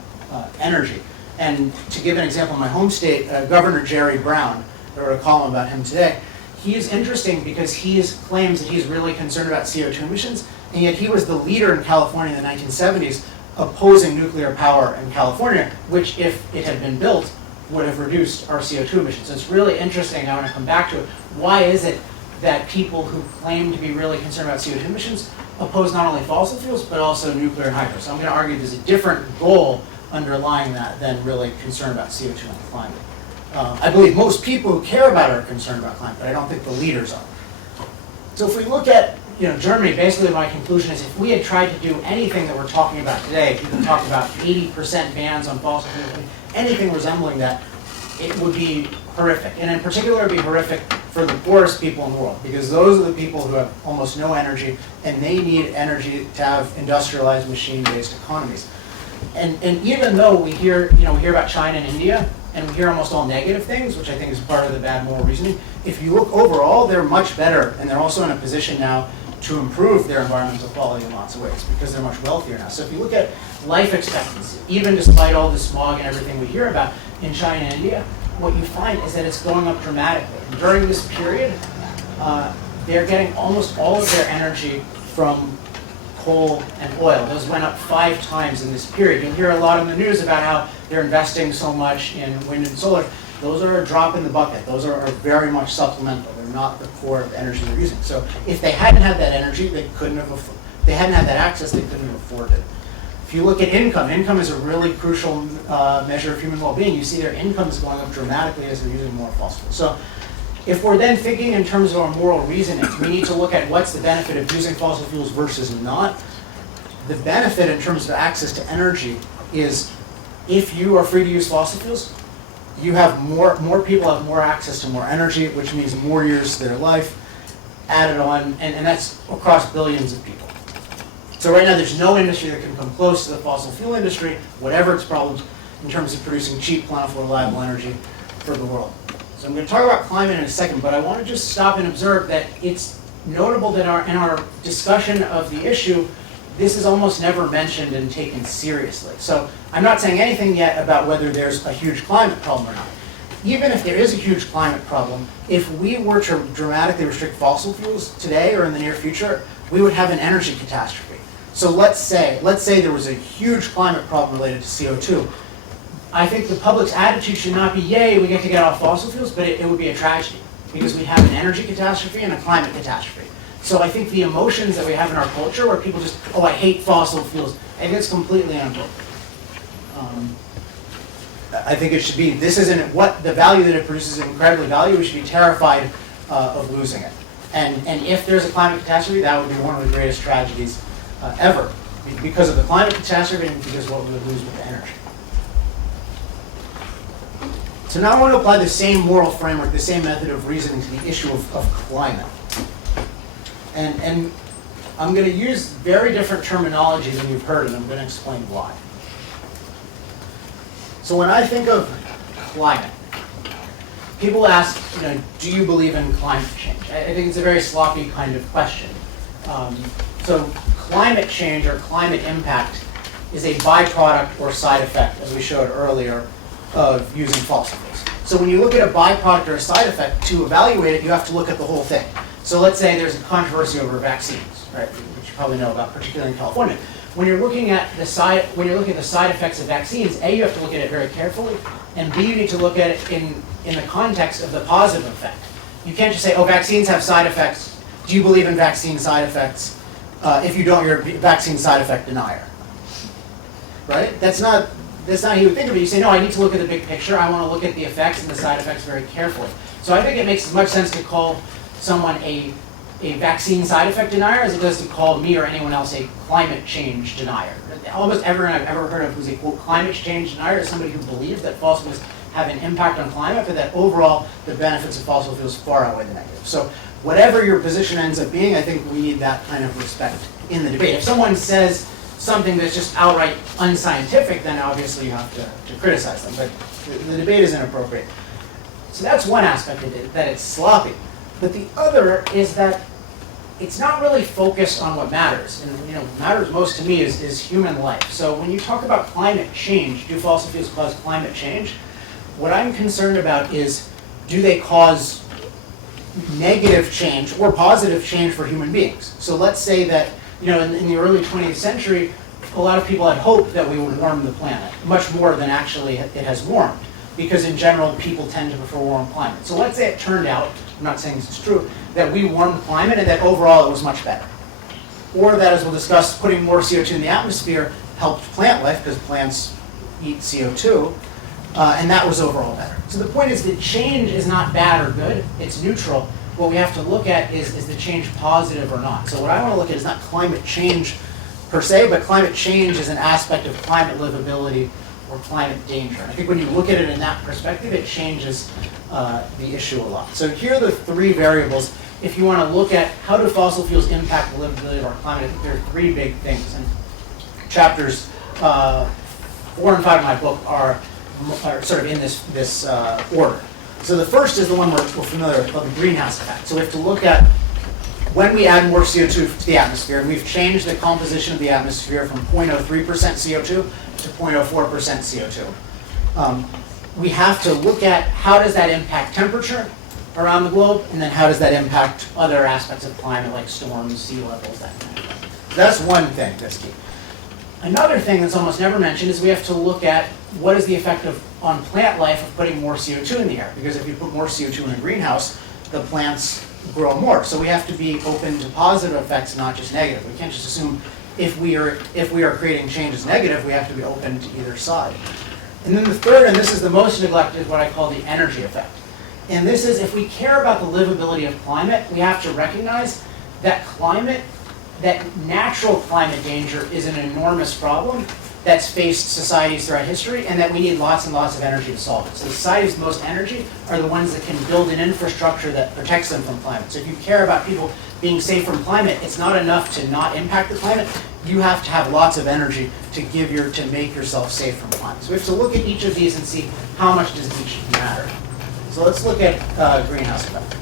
energy. And to give an example, in my home state, Governor Jerry Brown, I wrote a column about him today. He is interesting because he claims that he's really concerned about CO2 emissions, and yet he was the leader in California in the 1970s opposing nuclear power in California, which, if it had been built, would have reduced our CO2 emissions. So it's really interesting. I want to come back to it. Why is it that people who claim to be really concerned about CO2 emissions oppose not only fossil fuels, but also nuclear and hydro? So I'm going to argue there's a different goal underlying that than really concern about CO2 and climate. I believe most people who care about it are concerned about climate, but I don't think the leaders are. So if we look at Germany, basically my conclusion is if we had tried to do anything that we're talking about today, if you can talk about 80% bans on fossil fuels, anything resembling that, it would be horrific. And in particular, it would be horrific for the poorest people in the world, because those are the people who have almost no energy, and they need energy to have industrialized machine-based economies. And even though we hear about China and India, and we hear almost all negative things, which I think is part of the bad moral reasoning, if you look overall, they're much better, and they're also in a position now to improve their environmental quality in lots of ways, because they're much wealthier now. So if you look at life expectancy, even despite all the smog and everything we hear about in China and India, what you find is that it's going up dramatically. And during this period, they're getting almost all of their energy from coal and oil. Those went up 5 times in this period. You'll hear a lot in the news about how they're investing so much in wind and solar. Those are a drop in the bucket. Those are very much supplemental. They're not the core of the energy they're using. So if they hadn't had that energy, they couldn't have they hadn't had that access, they couldn't have afforded it. If you look at income, income is a really crucial measure of human well-being. You see their income is going up dramatically as they're using more fossil fuels. So if we're then thinking in terms of our moral reasoning, we need to look at what's the benefit of using fossil fuels versus not. The benefit in terms of access to energy is if you are free to use fossil fuels, you have more people have more access to more energy, which means more years of their life. added on, and that's across billions of people. So right now, there's no industry that can come close to the fossil fuel industry, whatever its problems, in terms of producing cheap, plentiful, reliable energy for the world. So I'm going to talk about climate in a second, but I want to just stop and observe that it's notable that in our discussion of the issue, this is almost never mentioned and taken seriously. So I'm not saying anything yet about whether there's a huge climate problem or not. Even if there is a huge climate problem, if we were to dramatically restrict fossil fuels today or in the near future, we would have an energy catastrophe. So let's say there was a huge climate problem related to CO2. I think the public's attitude should not be, yay, we get to get off fossil fuels, but it would be a tragedy because we have an energy catastrophe and a climate catastrophe. So I think the emotions that we have in our culture where people just, oh, I hate fossil fuels, I think it's completely inappropriate. I think it should be, this isn't what the value that it produces is incredibly valuable. We should be terrified of losing it. And if there's a climate catastrophe, that would be one of the greatest tragedies ever, because of the climate catastrophe and because of what we would lose with the energy. So now I want to apply the same moral framework, the same method of reasoning to the issue of climate. And I'm going to use very different terminology than you've heard, and I'm going to explain why. So when I think of climate, people ask, do you believe in climate change? I think it's a very sloppy kind of question. So climate change or climate impact is a byproduct or side effect, as we showed earlier, of using fossil fuels. So when you look at a byproduct or a side effect, to evaluate it, you have to look at the whole thing. So let's say there's a controversy over vaccines, right, which you probably know about, particularly in California. When you're looking at the side effects of vaccines, A, you have to look at it very carefully, and B, you need to look at it in the context of the positive effect. You can't just say, oh, vaccines have side effects. Do you believe in vaccine side effects? If you don't, you're a vaccine side effect denier. Right? That's not how you would think of it. You say, no, I need to look at the big picture. I want to look at the effects and the side effects very carefully. So I think it makes as much sense to call someone a vaccine side effect denier as it does to call me or anyone else a climate change denier. Almost everyone I've ever heard of who's a quote climate change denier is somebody who believes that fossil fuels have an impact on climate, but that overall the benefits of fossil fuels far outweigh the negatives. So whatever your position ends up being, I think we need that kind of respect in the debate. If someone says something that's just outright unscientific, then obviously you have to criticize them, but the debate is inappropriate. So that's one aspect of it, that it's sloppy. But the other is that it's not really focused on what matters. And what matters most to me is human life. So when you talk about climate change, do fossil fuels cause climate change? What I'm concerned about is, do they cause negative change or positive change for human beings? So let's say that in the early 20th century, a lot of people had hoped that we would warm the planet, much more than actually it has warmed, because in general, people tend to prefer warm climate. So let's say it turned out, I'm not saying this is true, that we warmed the climate and that overall it was much better. Or that, as we'll discuss, putting more CO2 in the atmosphere helped plant life, because plants eat CO2, and that was overall better. So the point is that change is not bad or good, it's neutral. What we have to look at is the change positive or not. So what I want to look at is not climate change per se, but climate change is an aspect of climate livability or climate danger. And I think when you look at it in that perspective, it changes the issue a lot. So here are the three variables. If you want to look at how do fossil fuels impact the livability of our climate, I think there are three big things. And chapters 4 and 5 of my book are sort of in this order. So the first is the one we're familiar with, called the greenhouse effect. So we have to look at when we add more CO2 to the atmosphere, and we've changed the composition of the atmosphere from 0.03% CO2 to 0.04% CO2. We have to look at how does that impact temperature around the globe, and then how does that impact other aspects of climate like storms, sea levels, that kind of thing. So that's one thing that's key. Another thing that's almost never mentioned is we have to look at what is the effect on plant life of putting more CO2 in the air. Because if you put more CO2 in a greenhouse, the plants grow more. So we have to be open to positive effects, not just negative. We can't just assume if we are creating change as negative, we have to be open to either side. And then the third, and this is the most neglected, is what I call the energy effect. And this is, if we care about the livability of climate, we have to recognize that natural climate danger is an enormous problem, that's faced societies throughout history, and that we need lots and lots of energy to solve it. So the societies with most energy are the ones that can build an infrastructure that protects them from climate. So if you care about people being safe from climate, it's not enough to not impact the climate. You have to have lots of energy to make yourself safe from climate. So we have to look at each of these and see how much does each matter. So let's look at greenhouse effect.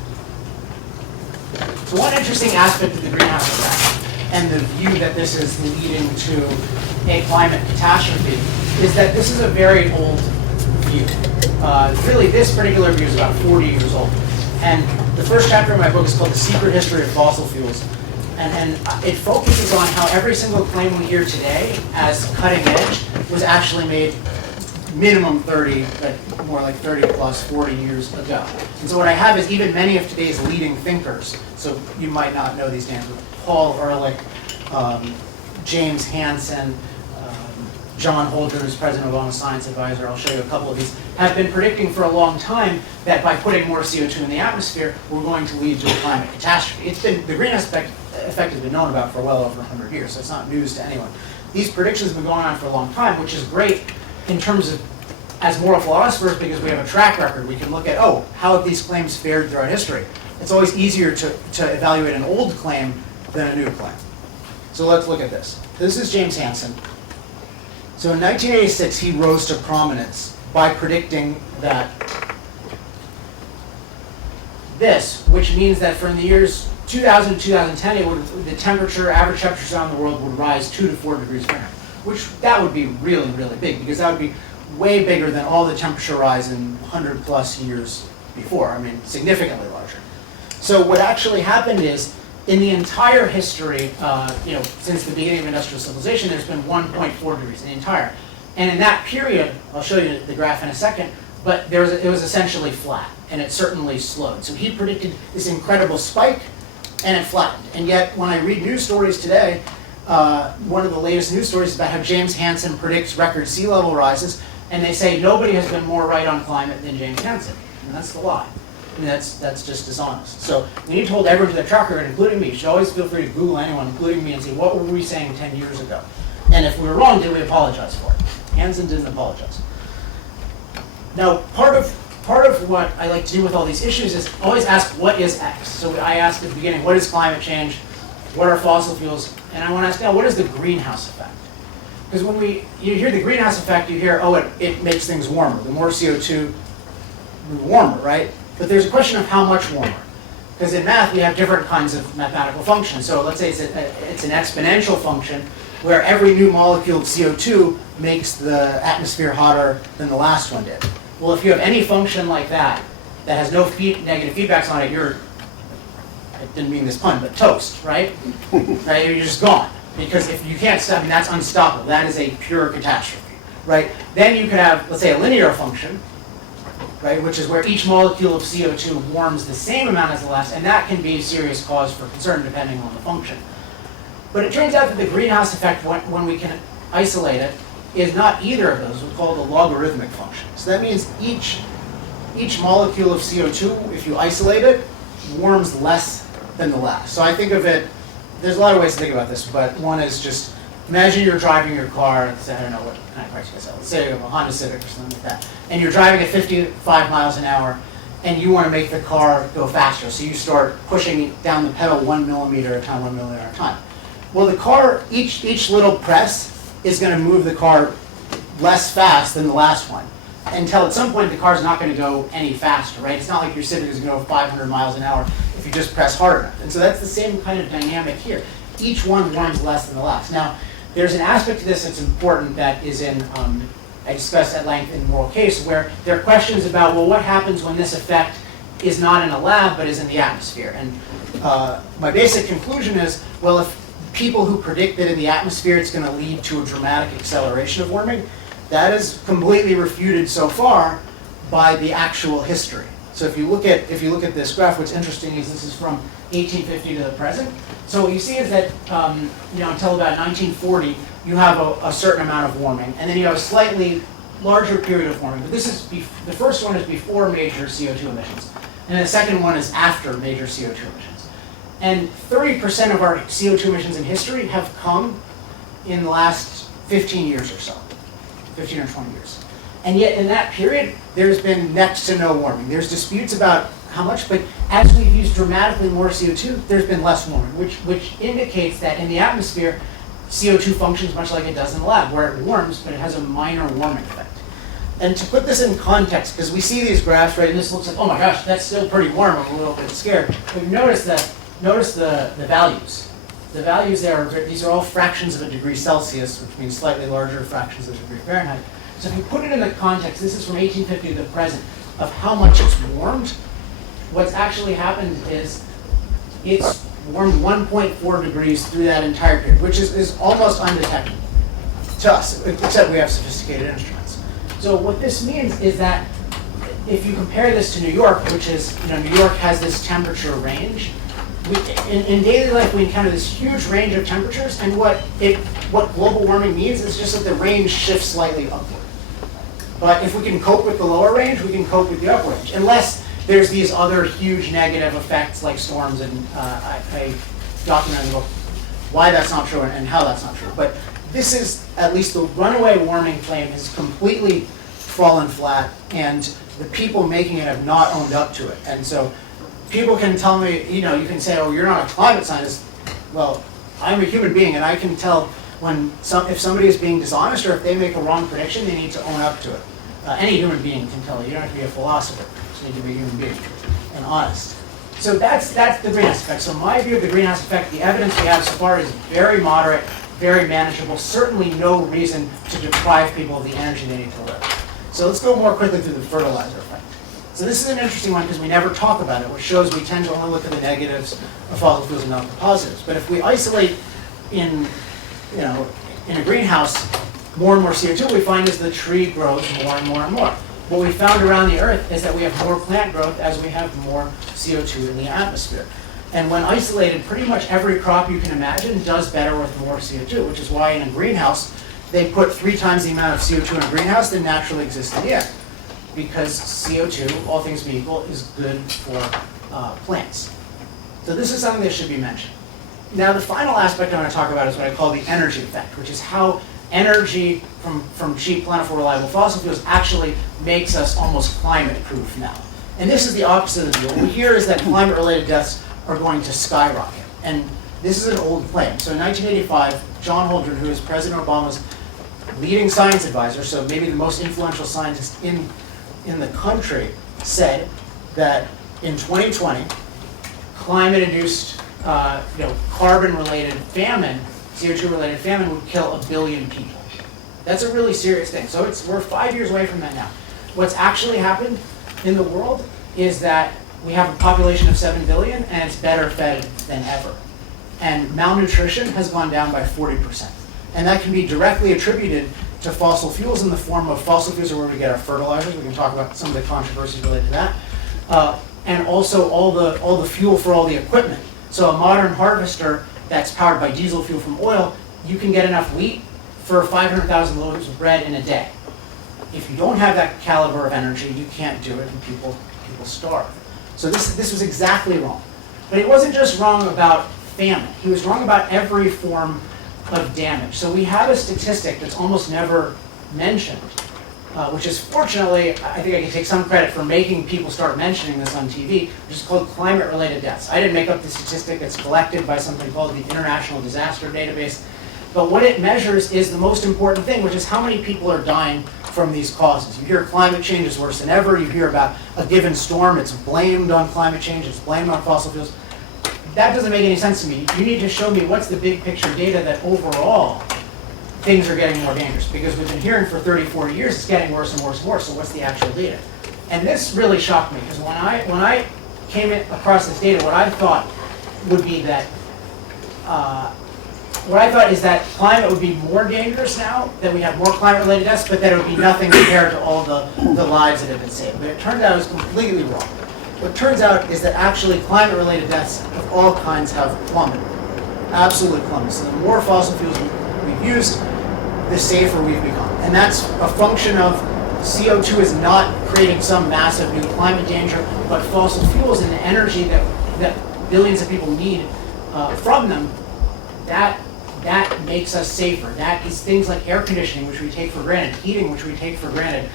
So one interesting aspect of the greenhouse effect and the view that this is leading to a climate catastrophe is that this is a very old view. Really, this particular view is about 40 years old. And the first chapter of my book is called The Secret History of Fossil Fuels. And it focuses on how every single claim we hear today as cutting edge was actually made minimum 30, but more like 30 plus 40 years ago. And so what I have is even many of today's leading thinkers, so you might not know these names, but Paul Ehrlich, James Hansen, John Holdren, who's President Obama's science advisor, I'll show you a couple of these, have been predicting for a long time that by putting more CO2 in the atmosphere, we're going to lead to a climate catastrophe. The greenhouse effect has been known about for well over 100 years, so it's not news to anyone. These predictions have been going on for a long time, which is great in terms of as moral philosophers because we have a track record. We can look at, how have these claims fared throughout history? It's always easier to evaluate an old claim than a new claim. So let's look at this. This is James Hansen. So in 1986, he rose to prominence by predicting that this, which means that from the years 2000 to 2010, the average temperatures around the world would rise 2 to 4 degrees Fahrenheit, which that would be really, really big because that would be way bigger than all the temperature rise in 100 plus years before. I mean, significantly larger. So what actually happened is, in the entire history, since the beginning of industrial civilization, there's been 1.4 degrees in the entire. And in that period, I'll show you the graph in a second, but it was essentially flat, and it certainly slowed. So he predicted this incredible spike, and it flattened. And yet, when I read news stories today, one of the latest news stories is about how James Hansen predicts record sea level rises, and they say nobody has been more right on climate than James Hansen. And that's the lie. I mean, that's just dishonest. So we need to hold everyone to their track record, including me. You should always feel free to Google anyone, including me, and say, what were we saying 10 years ago? And if we were wrong, did we apologize for it? Hansen didn't apologize. Now, part of what I like to do with all these issues is always ask, what is X? So I asked at the beginning, what is climate change? What are fossil fuels? And I want to ask now, what is the greenhouse effect? Because when you hear the greenhouse effect, you hear, it makes things warmer. The more CO2, the warmer, right? But there's a question of how much warmer. Because in math, we have different kinds of mathematical functions. So let's say it's an exponential function where every new molecule of CO2 makes the atmosphere hotter than the last one did. Well, if you have any function like that has no negative feedbacks on it, I didn't mean this pun, but toast, right? Right? You're just gone. Because if you can't stop, that's unstoppable. That is a pure catastrophe, right? Then you could have, let's say, a linear function, right, which is where each molecule of CO2 warms the same amount as the last, and that can be a serious cause for concern depending on the function. But it turns out that the greenhouse effect, when we can isolate it, is not either of those. We call it the logarithmic function. So that means each molecule of CO2, if you isolate it, warms less than the last. So I think of it, there's a lot of ways to think about this, but one is just, imagine you're driving your car, I don't know what kind of car you guys have, let's say you have a Honda Civic or something like that, and you're driving at 55 miles an hour, and you want to make the car go faster, so you start pushing down the pedal 1 millimeter at a time, 1 millimeter at a time. Well, the car, each little press is going to move the car less fast than the last one, until at some point the car's not going to go any faster, right? It's not like your Civic is going to go 500 miles an hour if you just press hard enough. And so that's the same kind of dynamic here. Each one warms less than the last. Now, there's an aspect to this that's important that is in, I discussed at length in Moral Case, where there are questions about, well, what happens when this effect is not in a lab but is in the atmosphere? And my basic conclusion is, well, if people who predict that in the atmosphere it's going to lead to a dramatic acceleration of warming, that is completely refuted so far by the actual history. So if you look at this graph, what's interesting is this is from 1850 to the present. So what you see is that until about 1940, you have a certain amount of warming, and then you have a slightly larger period of warming. But this is the first one is before major CO2 emissions, and the second one is after major CO2 emissions. And 30% of our CO2 emissions in history have come in the last 15 years or so, 15 or 20 years. And yet in that period, there's been next to no warming. There's disputes about how much, but as we've used dramatically more CO2, there's been less warming, which indicates that in the atmosphere, CO2 functions much like it does in the lab, where it warms, but it has a minor warming effect. And to put this in context, because we see these graphs, right, and this looks like, oh my gosh, that's still pretty warm, I'm a little bit scared. But notice the values. The values there, these are all fractions of a degree Celsius, which means slightly larger fractions of a degree Fahrenheit. So if you put it in the context, this is from 1850 to the present, of how much it's warmed, what's actually happened is it's warmed 1.4 degrees through that entire period, which is almost undetectable to us, except we have sophisticated instruments. So what this means is that if you compare this to New York, which is, New York has this temperature range. In daily life, we encounter this huge range of temperatures, and what global warming means is just that the range shifts slightly upward. But if we can cope with the lower range, we can cope with the upper range, unless there's these other huge negative effects like storms, and I documented in the book why that's not true and how that's not true. But this is, at least the runaway warming claim has completely fallen flat, and the people making it have not owned up to it. And so people can tell me, you can say, oh, you're not a climate scientist. Well, I'm a human being, and I can tell if somebody is being dishonest or if they make a wrong prediction, they need to own up to it. Any human being can tell you. You don't have to be a philosopher. You just need to be a human being and honest. So that's the greenhouse effect. So my view of the greenhouse effect, the evidence we have so far is very moderate, very manageable, certainly no reason to deprive people of the energy they need to live. So let's go more quickly through the fertilizer effect. So this is an interesting one because we never talk about it, which shows we tend to only look at the negatives of fossil fuels and not the positives. But if we isolate in a greenhouse more and more CO2, we find as the tree grows more and more and more. What we found around the Earth is that we have more plant growth as we have more CO2 in the atmosphere. And when isolated, pretty much every crop you can imagine does better with more CO2, which is why in a greenhouse, they put 3 times the amount of CO2 in a greenhouse than naturally exists in the air. Because CO2, all things being equal, is good for plants. So this is something that should be mentioned. Now the final aspect I want to talk about is what I call the energy effect, which is how energy from cheap, plentiful, reliable fossil fuels actually makes us almost climate-proof now. And this is the opposite of the deal. What we hear is that climate-related deaths are going to skyrocket. And this is an old claim. So in 1985, John Holdren, who is President Obama's leading science advisor, so maybe the most influential scientist in the country, said that in 2020, climate-induced, carbon-related famine, CO2-related famine would kill 1 billion people. That's a really serious thing. So we're 5 years away from that now. What's actually happened in the world is that we have a population of 7 billion, and it's better fed than ever. And malnutrition has gone down by 40%. And that can be directly attributed to fossil fuels in the form of fossil fuels are where we get our fertilizers. We can talk about some of the controversies related to that. And also all the fuel for all the equipment. So a modern harvester that's powered by diesel fuel from oil, you can get enough wheat for 500,000 loaves of bread in a day. If you don't have that caliber of energy, you can't do it, and people starve. So this was exactly wrong. But it wasn't just wrong about famine. He was wrong about every form of damage. So we have a statistic that's almost never mentioned, which is fortunately, I think I can take some credit for making people start mentioning this on TV, which is called climate-related deaths. I didn't make up the statistic. It's collected by something called the International Disaster Database. But what it measures is the most important thing, which is how many people are dying from these causes. You hear climate change is worse than ever. You hear about a given storm. It's blamed on climate change. It's blamed on fossil fuels. That doesn't make any sense to me. You need to show me what's the big picture data that overall things are getting more dangerous. Because we've been hearing for 30, 40 years it's getting worse and worse and worse. So what's the actual data? And this really shocked me because when I came across this data, what I thought would be that what I thought is that climate would be more dangerous now, that we have more climate-related deaths, but that it would be nothing compared to all the lives that have been saved. But it turned out it was completely wrong. What turns out is that actually climate-related deaths of all kinds have plummeted, absolutely plummeted. So the more fossil fuels we've used, the safer we've become. And that's a function of CO2 is not creating some massive new climate danger, but fossil fuels and the energy that billions of people need from them, that that makes us safer. That is things like air conditioning, which we take for granted, heating, which we take for granted.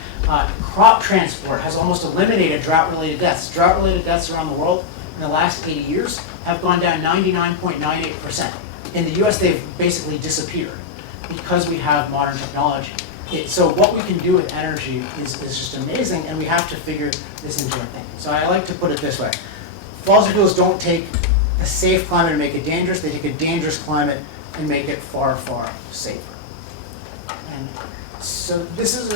Crop transport has almost eliminated drought-related deaths. Drought-related deaths around the world in the last 80 years have gone down 99.98%. In the US, they've basically disappeared because we have modern technology. So what we can do with energy is just amazing, and we have to figure this into our thinking. So I like to put it this way. Fossil fuels don't take a safe climate and make it dangerous. They take a dangerous climate and make it far, far safer. And so this is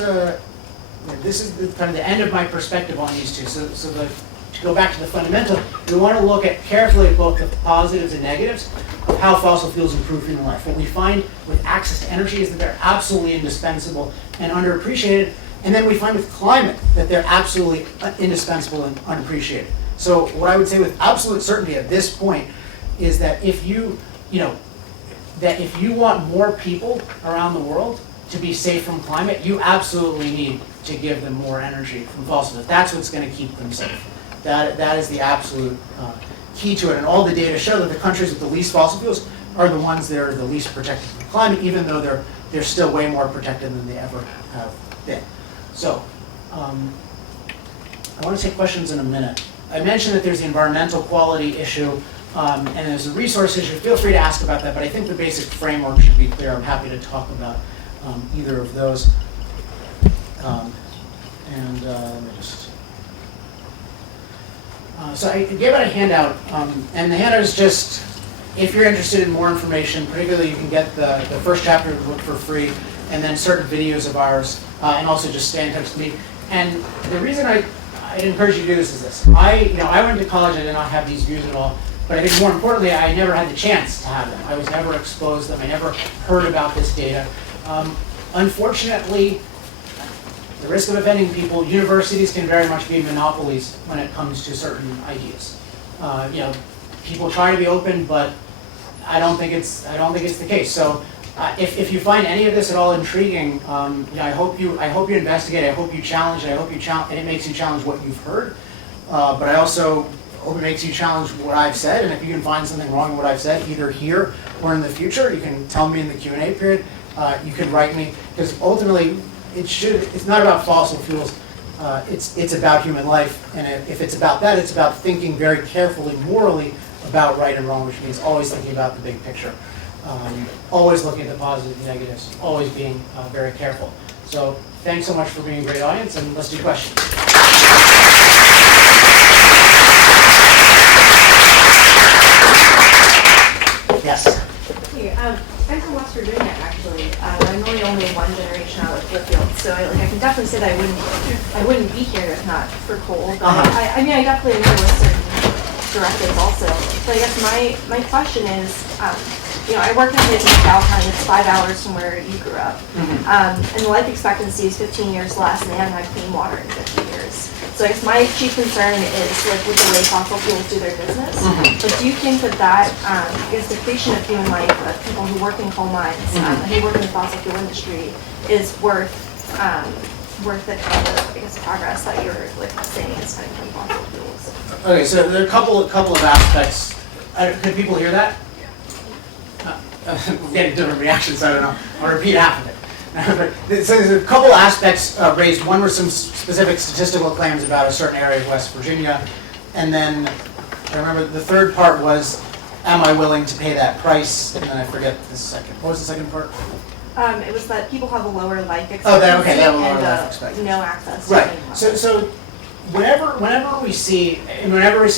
kind of the end of my perspective on these two. To go back to the fundamental, we want to look carefully at both the positives and negatives of how fossil fuels improve human life. What we find with access to energy is that they're absolutely indispensable and underappreciated. And then we find with climate that they're absolutely indispensable and unappreciated. So what I would say with absolute certainty at this point is that if you want more people around the world to be safe from climate, you absolutely need to give them more energy from fossil fuels. That's what's going to keep them safe. That is the absolute key to it. And all the data show that the countries with the least fossil fuels are the ones that are the least protected from climate, even though they're still way more protected than they ever have been. So I want to take questions in a minute. I mentioned that there's the environmental quality issue and there's a resource issue. Feel free to ask about that, but I think the basic framework should be clear. I'm happy to talk about either of those. Let me just... So I gave out a handout, and the handout is just, if you're interested in more information, particularly you can get the first chapter of the book for free, and then certain videos of ours, and also just stay in touch with me. And the reason I'd encourage you to do this is this. I went to college, I did not have these views at all, but I think more importantly, I never had the chance to have them. I was never exposed to them. I never heard about this data. Unfortunately, the risk of offending people, universities can very much be monopolies when it comes to certain ideas. People try to be open, but I don't think it's the case. So, if you find any of this at all intriguing, I hope you investigate. I hope you challenge. And it makes you challenge what you've heard. But I also hope it makes you challenge what I've said. And if you can find something wrong in what I've said, either here or in the future, you can tell me in the Q&A period. You can write me, because ultimately, it's not about fossil fuels, it's about human life, and if it's about that, it's about thinking very carefully, morally, about right and wrong, which means always thinking about the big picture, always looking at the positives and negatives, always being very careful. So thanks so much for being a great audience, and let's do questions. Yes? Hey, I'm from West Virginia, actually. I'm really only one generation out of Whitfield, so I can definitely say that I wouldn't be here if not for coal. But I mean, I definitely agree with certain directives also. So I guess my question is, I work in a place in McAllen County that's 5 hours from where you grew up, and the life expectancy is 15 years less, and they haven't had clean water in 15 years. So I guess my chief concern is with the way fossil fuels do their business. But do you think that I guess depletion of human life of people who work in coal mines and who work in the fossil fuel industry is worth the kind of progress that you're saying is coming from fossil fuels? Okay, so there are a couple of aspects. Could people hear that? We're getting different reactions. I don't know. I'll repeat half of it. So there's a couple aspects raised. One were some specific statistical claims about a certain area of West Virginia. And then I remember the third part was, am I willing to pay that price? And then I forget the second. What was the second part? It was that people have a lower life expectancy they have a lower life expectancy. No access to Right. clean water. So whenever we see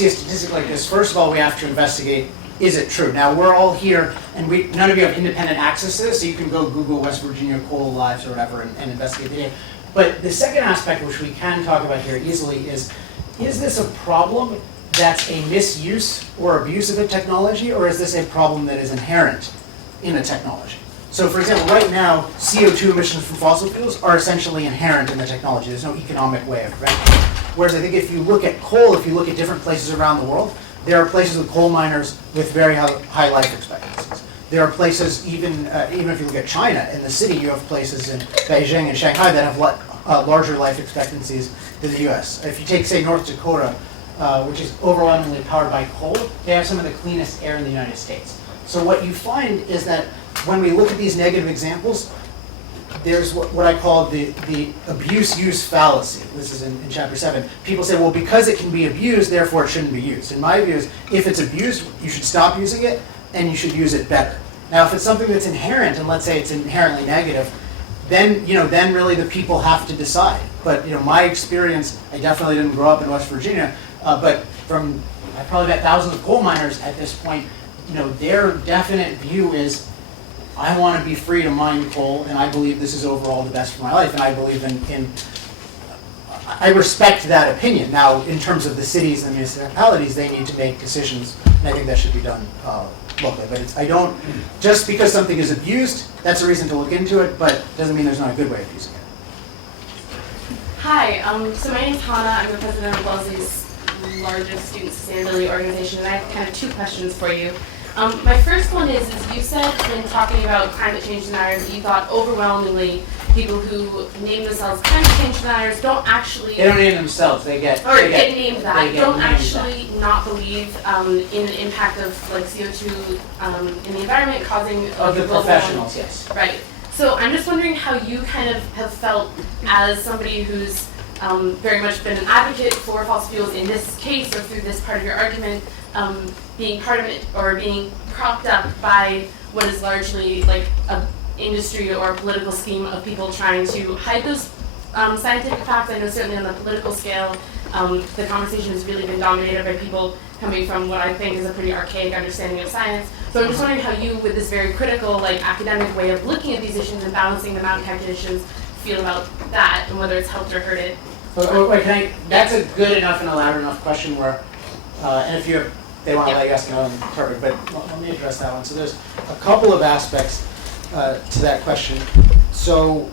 a statistic like this, first of all, we have to investigate, is it true? Now, we're all here, and none of you have independent access to this, so you can go Google West Virginia coal lives or whatever and investigate the data. But the second aspect, which we can talk about here easily, is this a problem that's a misuse or abuse of a technology, or is this a problem that is inherent in a technology? So, for example, right now, CO2 emissions from fossil fuels are essentially inherent in the technology. There's no economic way of preventing it. Whereas I think if you look at coal, if you look at different places around the world, there are places with coal miners with very high life expectancies. There are places, even if you look at China, in the city, you have places in Beijing and Shanghai that have larger life expectancies than the US. If you take, say, North Dakota, which is overwhelmingly powered by coal, they have some of the cleanest air in the United States. So what you find is that when we look at these negative examples, there's what I call the abuse-use fallacy. This is in chapter 7. People say, well, because it can be abused, therefore it shouldn't be used. In my view, if it's abused, you should stop using it, and you should use it better. Now, if it's something that's inherent, and let's say it's inherently negative, then really the people have to decide. But my experience, I definitely didn't grow up in West Virginia, but I probably met thousands of coal miners at this point. Their definite view is, I want to be free to mine coal, and I believe this is overall the best for my life, and I believe I respect that opinion. Now, in terms of the cities and the municipalities, they need to make decisions, and I think that should be done locally. But just because something is abused, that's a reason to look into it, but doesn't mean there's not a good way of using it. Hi, so my name's Hannah. I'm the president of Wellesley's largest student sustainability organization, and I have kind of two questions for you. My first one is you said when talking about climate change deniers that you thought overwhelmingly people who name themselves climate change deniers don't actually... They don't name themselves, they get named that, don't named actually not believe in the impact of CO2 in the environment causing... Of the professionals, yes. Right. So I'm just wondering how you kind of have felt as somebody who's very much been an advocate for fossil fuels in this case or through this part of your argument, being part of it or being propped up by what is largely like a industry or a political scheme of people trying to hide those scientific facts. I know certainly on the political scale, the conversation has really been dominated by people coming from what I think is a pretty archaic understanding of science. So I'm just wondering how you, with this very critical, academic way of looking at these issues and balancing them out in calculations, feel about that and whether it's helped or hurt it. Wait, that's a good enough and elaborate enough question where, and if they want to let you ask another one, perfect, but let me address that one. So there's a couple of aspects to that question. So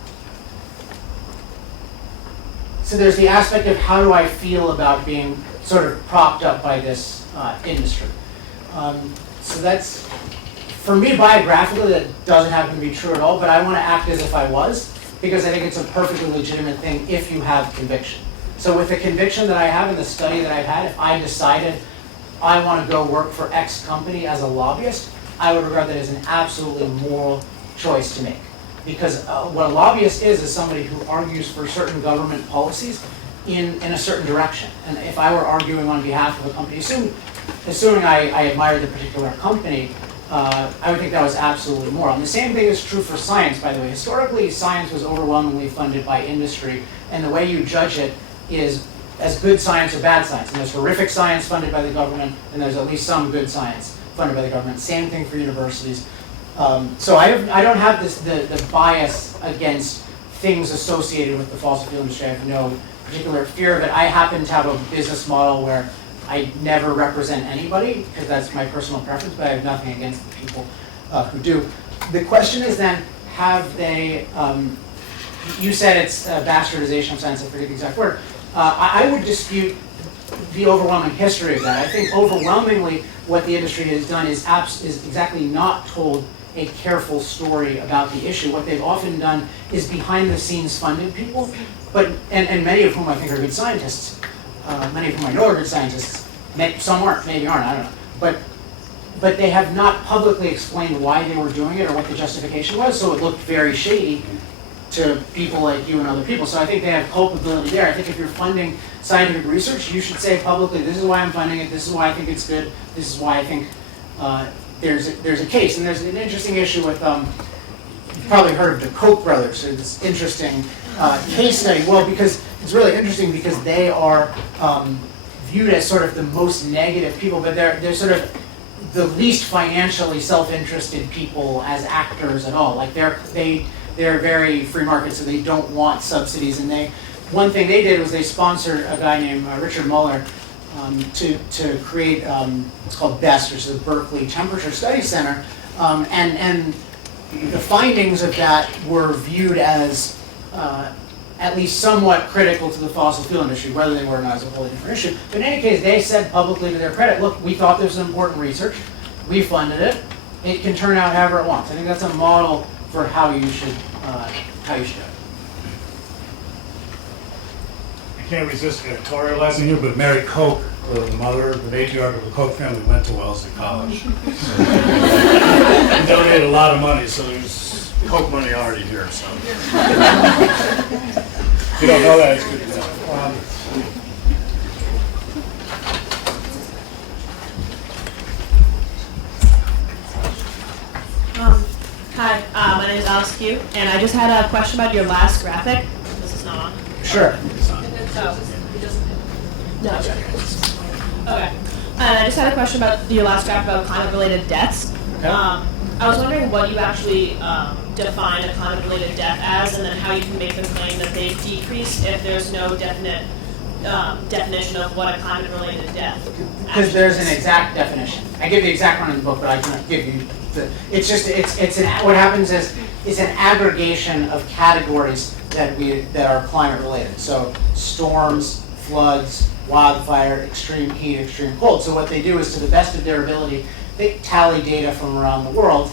there's the aspect of how do I feel about being sort of propped up by this industry. So that's, for me, biographically, that doesn't happen to be true at all, but I want to act as if I was, because I think it's a perfectly legitimate thing if you have conviction. So with the conviction that I have and the study that I've had, if I decided I want to go work for X company as a lobbyist, I would regard that as an absolutely moral choice to make. Because what a lobbyist is somebody who argues for certain government policies in a certain direction. And if I were arguing on behalf of a company, assuming I admired the particular company, I would think that was absolutely moral. And the same thing is true for science, by the way. Historically, science was overwhelmingly funded by industry, and the way you judge it is as good science or bad science. And there's horrific science funded by the government, and there's at least some good science funded by the government. Same thing for universities. So I don't have the bias against things associated with the fossil fuel industry. I have no particular fear of it. I happen to have a business model where I never represent anybody, because that's my personal preference, but I have nothing against the people who do. The question is then, have they, you said it's bastardization of science, I forget the exact word. I would dispute the overwhelming history of that. I think overwhelmingly what the industry has done is exactly not told a careful story about the issue. What they've often done is behind the scenes funded people, and many of whom I think are good scientists. Many of whom I know are good scientists. Some aren't, maybe aren't, I don't know. But they have not publicly explained why they were doing it or what the justification was, so it looked very shady to people like you and other people. So I think they have culpability there. I think if you're funding scientific research, you should say publicly, this is why I'm funding it, this is why I think it's good, this is why I think there's a case. And there's an interesting issue with, you've probably heard of the Koch brothers, so this interesting case study. Well, because it's really interesting because they are viewed as sort of the most negative people, but they're sort of the least financially self-interested people as actors at all. Like they're very free market, so they don't want subsidies. And one thing they did was they sponsored a guy named Richard Muller to create what's called BEST, which is the Berkeley Temperature Study Center, and the findings of that were viewed as at least somewhat critical to the fossil fuel industry. Whether they were or not is a wholly different issue. But in any case, they said publicly to their credit, look, we thought this was important research, we funded it, it can turn out however it wants. I think that's a model for how you should do it. I can't resist editorializing here, but Mary Koch the mother, the matriarch of the Koch family went to Wellesley College. He donated a lot of money, so there's Koch money already here. So if you don't know that, it's good to know. Hi, my name is Alex Q, and I just had a question about your last graphic. This is not on. Sure. No. Okay. And I just had a question about your last graphic about climate-related deaths. Okay. I was wondering what you actually define a climate-related death as, and then how you can make the claim that they've decreased if there's no definite definition of what a climate-related death Because there's an exact definition. I give the exact one in the book, but I can't give you the. It's just what happens is it's an aggregation of categories that are climate related. So storms, floods, wildfire, extreme heat, extreme cold. So what they do is, to the best of their ability, they tally data from around the world,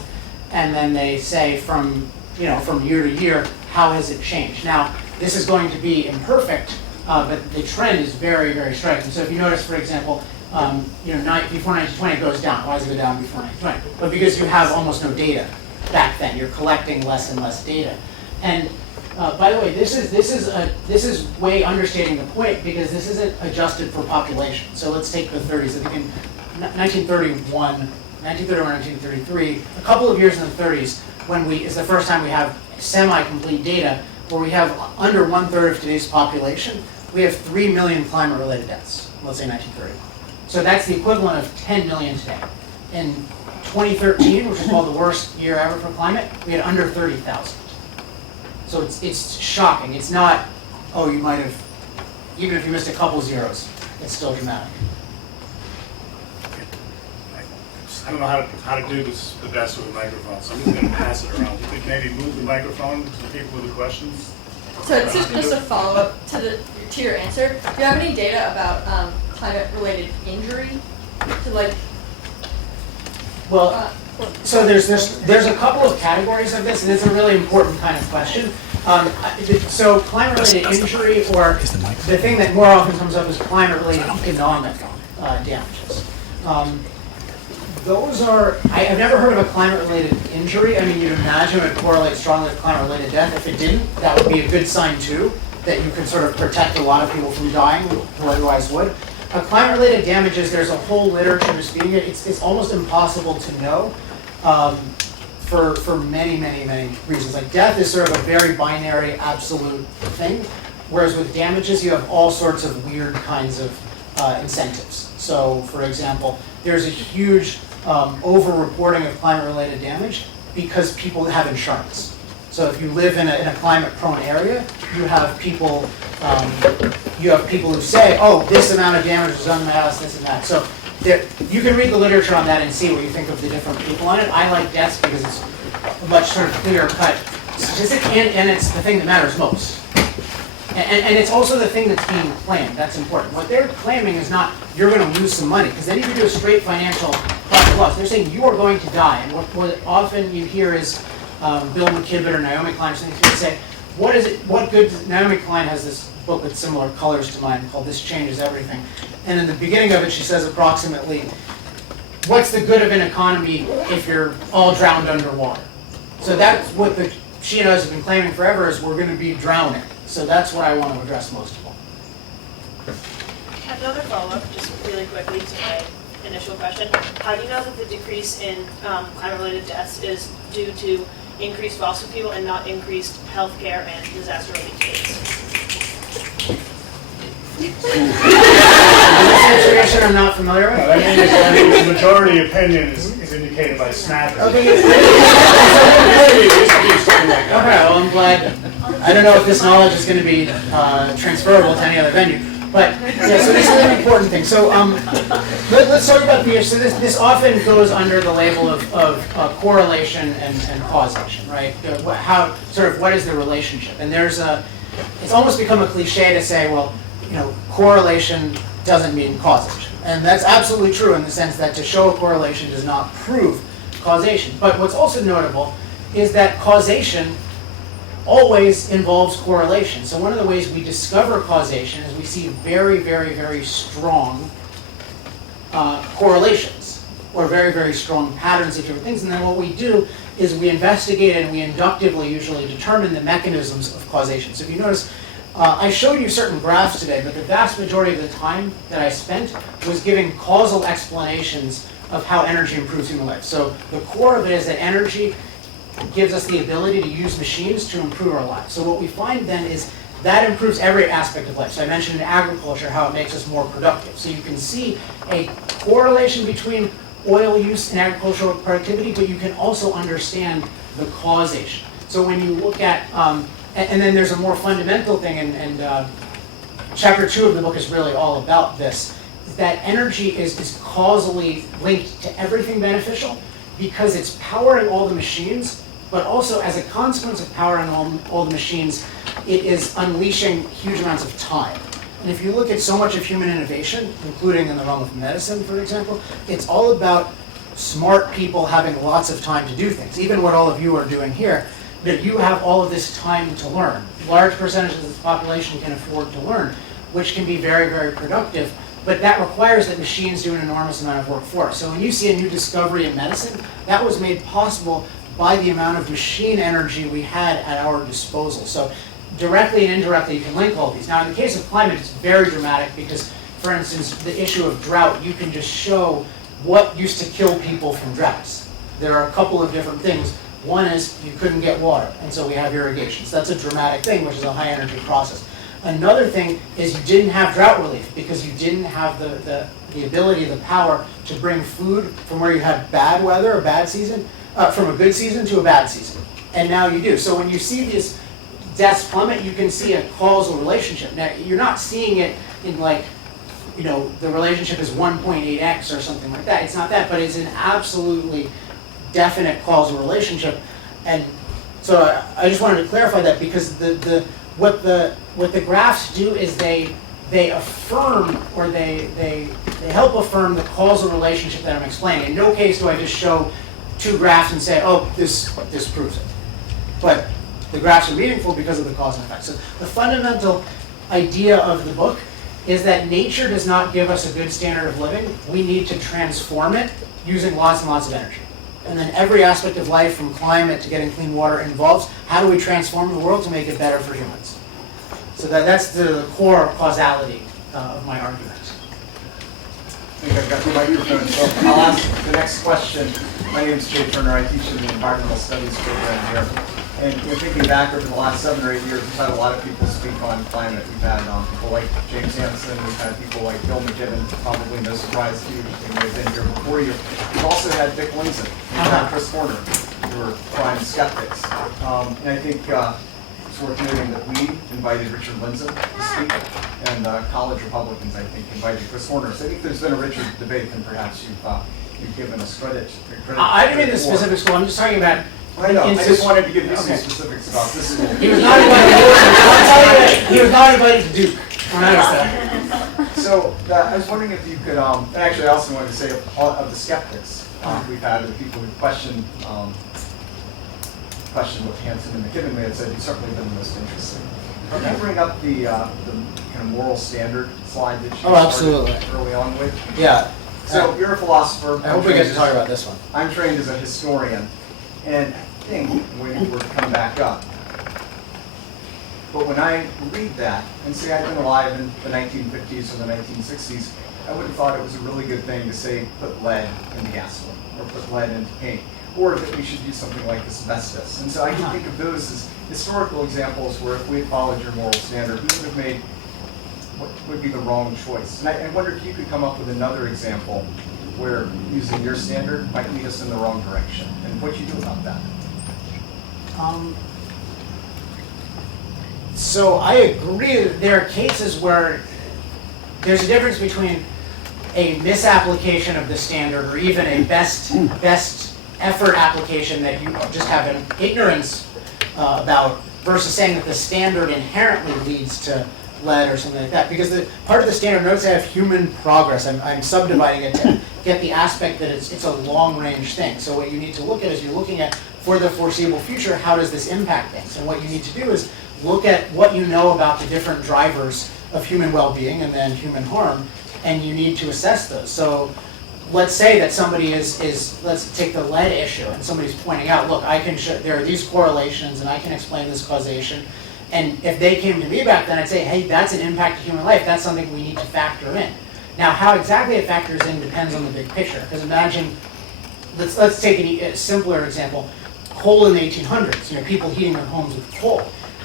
and then they say from year to year, how has it changed? Now, this is going to be imperfect. But the trend is very, very striking. So if you notice, for example, before 1920 it goes down. Why does it go down before 1920? But because you have almost no data back then. You're collecting less and less data. And by the way, this is way understating the point, because this isn't adjusted for population. So let's take the 30s. I think in 1931, 1933, a couple of years in the 30s, is the first time we have semi-complete data where we have under 1/3 of today's population. We have 3 million climate-related deaths, let's say 1930. So that's the equivalent of 10 million today. In 2013, which is called the worst year ever for climate, we had under 30,000. So it's shocking. It's not, oh, you might have, even if you missed a couple zeros, it's still dramatic. I don't know how to do this the best with a microphone, so I'm just going to pass it around. You could maybe move the microphone to the people with the questions. So this is just a follow-up to your answer. Do you have any data about climate-related injury? So there's a couple of categories of this, and it's a really important kind of question. So climate-related injury, or the thing that more often comes up is climate-related economic damages. Those are, I've never heard of a climate-related injury. I mean, you'd imagine it would correlate strongly with climate-related death. If it didn't, that would be a good sign too, that you could sort of protect a lot of people from dying who otherwise would. Climate-related damages, there's a whole literature disputing it. It's almost impossible to know for many, many, many reasons. Like, death is sort of a very binary, absolute thing, whereas with damages, you have all sorts of weird kinds of incentives. So, for example, there's a huge over-reporting of climate-related damage because people have insurance. So if you live in a climate-prone area, you have people who say, oh, this amount of damage was done to my house, this and that. So you can read the literature on that and see what you think of the different people on it. I like deaths because it's a much sort of clear-cut statistic, and it's the thing that matters most. And it's also the thing that's being claimed. That's important. What they're claiming is not you're going to lose some money, because then you can do a straight financial profit loss. They're saying you are going to die. And what often you hear is Bill McKibben or Naomi Klein or something say, what good, Naomi Klein has this book with similar colors to mine called This Changes Everything. And in the beginning of it, she says approximately, what's the good of an economy if you're all drowned underwater? So that's what she and others have been claiming forever, is we're going to be drowning. So that's what I want to address most of all. Another follow-up, just really quickly to my initial question. How do you know that the decrease in climate-related deaths is due to increased fossil fuel and not increased healthcare and disaster relief aids? Is this information I'm not familiar with? I mean, the majority opinion is indicated by snapping. Okay. Okay, Well, I'm glad. I don't know if this knowledge is going to be transferable to any other venue, but yeah. So this is an important thing. So let's talk about the. So this often goes under the label of correlation and causation, right? What is the relationship? And it's almost become a cliche to say, well, correlation doesn't mean causation, and that's absolutely true in the sense that to show a correlation does not prove causation. But what's also notable is that causation always involves correlation. So one of the ways we discover causation is we see very, very, very strong correlations or very, very strong patterns of different things. And then what we do is we investigate and we inductively usually determine the mechanisms of causation. So if you notice, I showed you certain graphs today, but the vast majority of the time that I spent was giving causal explanations of how energy improves human life. So the core of it is that energy gives us the ability to use machines to improve our lives. So what we find then is that improves every aspect of life. So I mentioned in agriculture how it makes us more productive. So you can see a correlation between oil use and agricultural productivity, but you can also understand the causation. So when you look at, and then there's a more fundamental thing, and chapter 2 of the book is really all about this, is that energy is causally linked to everything beneficial because it's powering all the machines, but also as a consequence of powering all the machines, it is unleashing huge amounts of time. And if you look at so much of human innovation, including in the realm of medicine, for example, it's all about smart people having lots of time to do things. Even what all of you are doing here, that you have all of this time to learn. Large percentages of the population can afford to learn, which can be very, very productive. But that requires that machines do an enormous amount of work for us. So when you see a new discovery in medicine, that was made possible by the amount of machine energy we had at our disposal. So directly and indirectly, you can link all these. Now, in the case of climate, it's very dramatic because, for instance, the issue of drought, you can just show what used to kill people from droughts. There are a couple of different things. One is you couldn't get water, and so we have irrigation. So that's a dramatic thing, which is a high energy process. Another thing is you didn't have drought relief because you didn't have the ability, the power to bring food from where you had bad weather, a bad season, from a good season to a bad season. And now you do. So when you see these deaths plummet, you can see a causal relationship. Now, you're not seeing it in like, you know, the relationship is 1.8x or something like that. It's not that, but it's an absolutely definite causal relationship. And so I just wanted to clarify that because what the graphs do is they affirm or they help affirm the causal relationship that I'm explaining. In no case do I just show two graphs and say, oh, this proves it. But the graphs are meaningful because of the cause and effect. So the fundamental idea of the book is that nature does not give us a good standard of living. We need to transform it using lots and lots of energy. And then every aspect of life, from climate to getting clean water, involves how do we transform the world to make it better for humans. So that's the core causality of my argument. I think I've got the microphone, so I'll ask the next question. My name is Jay Turner. I teach in the Environmental Studies program here. And thinking back over the last 7 or 8 years, we've had a lot of people speak on climate. We've had people like James Hansen. We've had people like Bill McKibben, probably no surprise to you, they may have been here before you. We've also had Dick Lindsay. We've had Chris Horner, who are prime skeptics. And I think it's worth noting that we invited Richard Lindsay to speak, and college Republicans, I think, invited Chris Horner. So I think there's been a richer debate than perhaps you've given us credit. I didn't mean the specific school. I'm just talking about. I know. I just wanted to give you some specifics about this school. He was not invited. He was not invited to Duke. So I was wondering if you could. And actually, I also wanted to say of the skeptics we've had, the people who questioned what Hansen and McKibben may have said, you've certainly been the most interesting. Can you bring up the kind of moral standard slide that you started early on with? Yeah. So you're a philosopher. I hope we get to talk about this one. I'm trained as a historian, and I think when we're coming back up. But when I read that, and say I've been alive in the 1950s or the 1960s, I would have thought it was a really good thing to say put lead into gasoline or put lead into paint, or that we should do something like asbestos. And so I can think of those as historical examples where if we had followed your moral standard, we would have made what would be the wrong choice. And I wonder if you could come up with another example where using your standard might lead us in the wrong direction, and what you do about that. So I agree that there are cases where there's a difference between a misapplication of the standard or even a best effort application that you just have an ignorance about versus saying that the standard inherently leads to lead or something like that. Because part of the standard, notice I have human progress. I'm subdividing it to get the aspect that it's a long-range thing. So what you need to look at is you're looking at, for the foreseeable future, how does this impact things? And what you need to do is look at what you know about the different drivers of human well-being and then human harm, and you need to assess those. So let's say that somebody let's take the lead issue, and somebody's pointing out, look, I can show, there are these correlations, and I can explain this causation. And if they came to me back then, I'd say, hey, that's an impact to human life. That's something we need to factor in. Now, how exactly it factors in depends on the big picture. Because imagine, let's take a simpler example. Coal in the 1800s, people heating their homes with coal.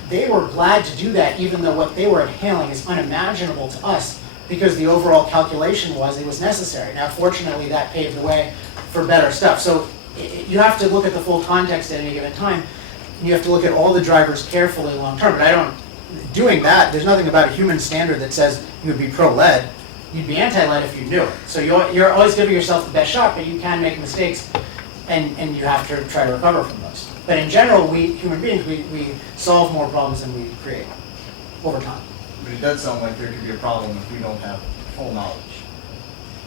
They were glad to do that, even though what they were inhaling is unimaginable to us, because the overall calculation was it was necessary. Now, fortunately, that paved the way for better stuff. So you have to look at the full context at any given time. You have to look at all the drivers carefully long term. But doing that, there's nothing about a human standard that says you would be pro-lead. You'd be anti-lead if you knew it. So you're always giving yourself the best shot, but you can make mistakes, and you have to try to recover from those. But in general, we human beings, we solve more problems than we create over time. But it does sound like there could be a problem if we don't have full knowledge.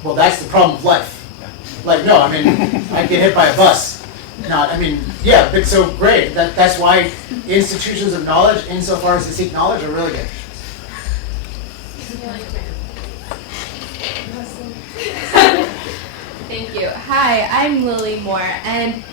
Well, that's the problem of life. Like, no, I get hit by a bus. Yeah, but so great. That's why institutions of knowledge, insofar as they seek knowledge, are really good. Thank you. Hi, I'm Lily Moore, and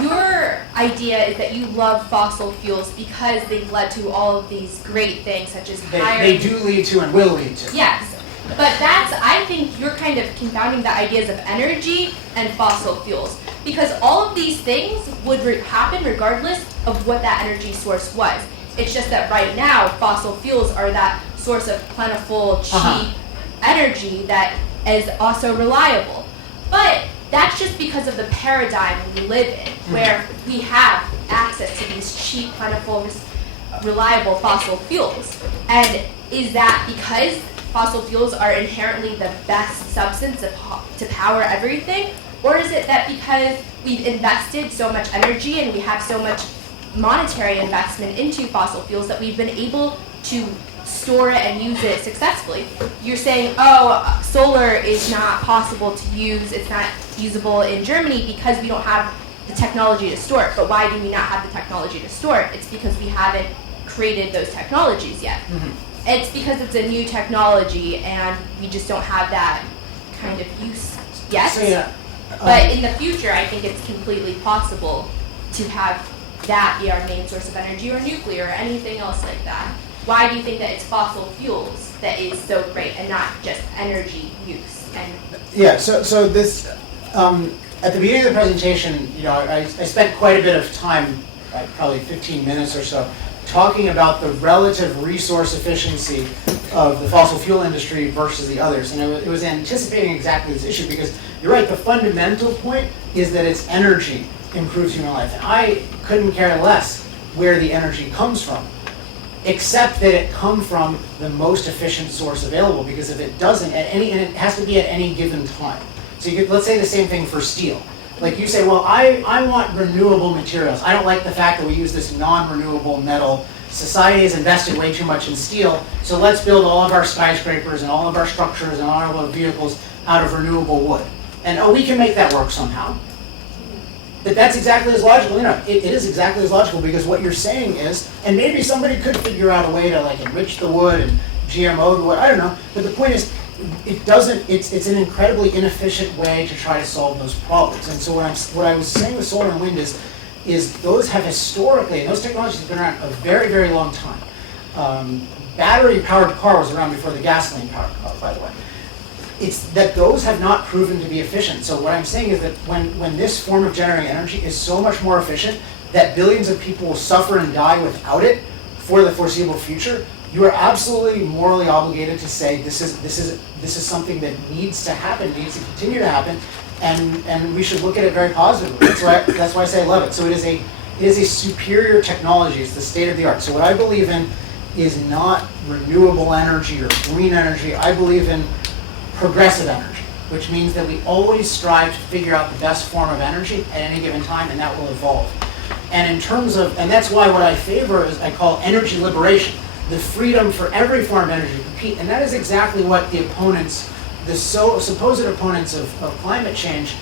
your idea is that you love fossil fuels because they've led to all of these great things, such as higher... They do lead to and will lead to. Yes, but I think you're kind of confounding the ideas of energy and fossil fuels, because all of these things would happen regardless of what that energy source was. It's just that right now, fossil fuels are that source of plentiful, cheap energy that is also reliable. But that's just because of the paradigm we live in, where we have access to these cheap, plentiful, reliable fossil fuels. And is that because fossil fuels are inherently the best substance to power everything? Or is it that because we've invested so much energy and we have so much monetary investment into fossil fuels that we've been able to store it and use it successfully? You're saying, solar is not possible to use, it's not usable in Germany because we don't have the technology to store it. But why do we not have the technology to store it? It's because we haven't created those technologies yet. Mm-hmm. It's because it's a new technology and we just don't have that kind of use yet. So, yeah. But in the future, I think it's completely possible to have that be our main source of energy, or nuclear, or anything else like that. Why do you think that it's fossil fuels that is so great and not just energy use? So this, at the beginning of the presentation, I spent quite a bit of time, probably 15 minutes or so, talking about the relative resource efficiency of the fossil fuel industry versus the others. And it was anticipating exactly this issue, because you're right, the fundamental point is that its energy improves human life. And I couldn't care less where the energy comes from, except that it come from the most efficient source available, because if it doesn't, and it has to be at any given time. So let's say the same thing for steel. Like you say, well, I want renewable materials. I don't like the fact that we use this non-renewable metal. Society has invested way too much in steel, so let's build all of our skyscrapers and all of our structures and all of our vehicles out of renewable wood. And we can make that work somehow. But that's exactly as logical. It is exactly as logical, because what you're saying is, and maybe somebody could figure out a way to enrich the wood and GMO the wood, I don't know. But the point is, it's an incredibly inefficient way to try to solve those problems. And so what I was saying with solar and wind is those have historically, and those technologies have been around a very, very long time. Battery-powered car was around before the gasoline-powered car, by the way. It's that those have not proven to be efficient. So what I'm saying is that when this form of generating energy is so much more efficient that billions of people will suffer and die without it for the foreseeable future, you are absolutely morally obligated to say this is something that needs to happen, needs to continue to happen, and we should look at it very positively. That's why I say I love it. So it is a superior technology. It's the state of the art. So what I believe in is not renewable energy or green energy. I believe in progressive energy, which means that we always strive to figure out the best form of energy at any given time, and that will evolve. And in terms of, and that's why what I favor is I call energy liberation, the freedom for every form of energy to compete. And that is exactly what the opponents, the supposed opponents of climate change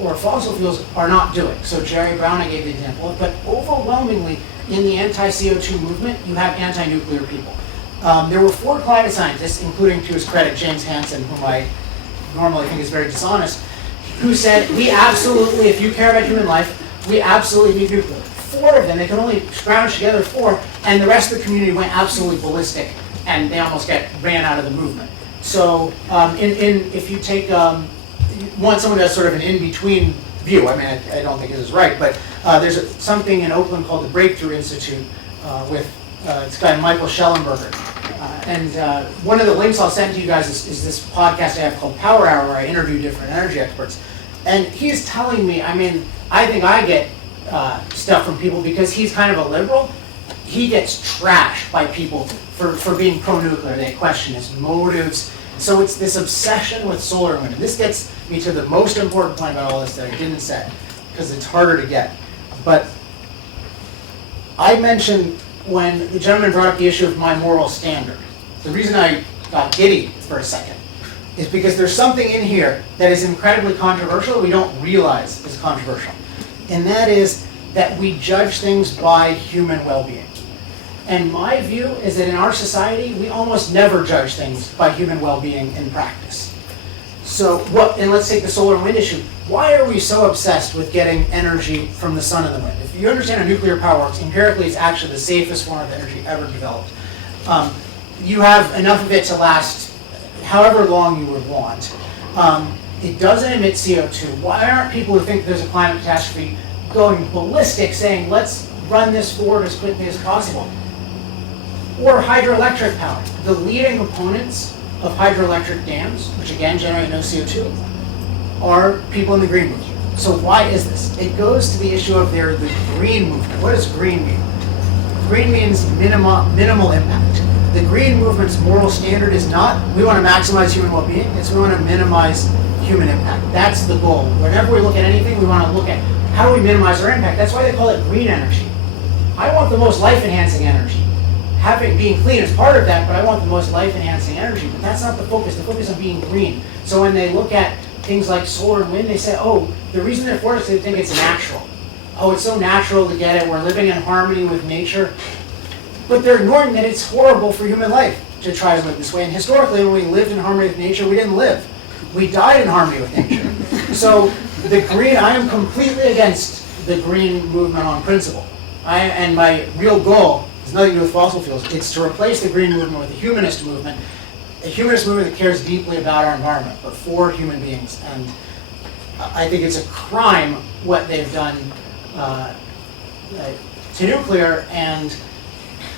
or fossil fuels are not doing. So Jerry Brown, I gave the example, but overwhelmingly in the anti-CO2 movement, you have anti-nuclear people. There were 4 climate scientists, including, to his credit, James Hansen, whom I normally think is very dishonest, who said, we absolutely, if you care about human life, we absolutely need nuclear. 4 of them, they could only scrounge together 4, and the rest of the community went absolutely ballistic, and they almost ran out of the movement. So if you take, you want someone who has sort of an in-between view, I mean, I don't think this is right, but there's something in Oakland called the Breakthrough Institute with this guy, Michael Schellenberger. And one of the links I'll send to you guys is this podcast I have called Power Hour, where I interview different energy experts. And he's telling me, I mean, I think I get stuff from people because he's kind of a liberal. He gets trashed by people for being pro-nuclear. They question his motives. So it's this obsession with solar and wind. And this gets me to the most important point about all this that I didn't say, because it's harder to get. But I mentioned when the gentleman brought up the issue of my moral standard. The reason I got giddy for a second is because there's something in here that is incredibly controversial we don't realize is controversial. And that is that we judge things by human well-being. And my view is that in our society, we almost never judge things by human well-being in practice. So and let's take the solar and wind issue. Why are we so obsessed with getting energy from the sun and the wind? If you understand how nuclear power works, empirically it's actually the safest form of energy ever developed. You have enough of it to last however long you would want. It doesn't emit CO2. Why aren't people who think there's a climate catastrophe going ballistic saying, let's run this forward as quickly as possible? Or hydroelectric power. The leading components of hydroelectric dams, which again generate no CO2, are people in the green movement. So why is this? It goes to the issue of the green movement. What does green mean? Green means minimal impact. The green movement's moral standard is not, we want to maximize human well-being, it's we want to minimize human impact. That's the goal. Whenever we look at anything, we want to look at how do we minimize our impact. That's why they call it green energy. I want the most life-enhancing energy. Being clean is part of that, but I want the most life-enhancing energy. But that's not the focus. The focus is on being green. So when they look at things like solar and wind, they say, oh, the reason they're for it is they think it's natural. Oh, it's so natural to get it. We're living in harmony with nature. But they're ignoring that it's horrible for human life to try to live this way. And historically, when we lived in harmony with nature, we didn't live. We died in harmony with nature. So I am completely against the green movement on principle. And my real goal has nothing to do with fossil fuels. It's to replace the green movement with a humanist movement that cares deeply about our environment, but for human beings. And I think it's a crime what they've done to nuclear, and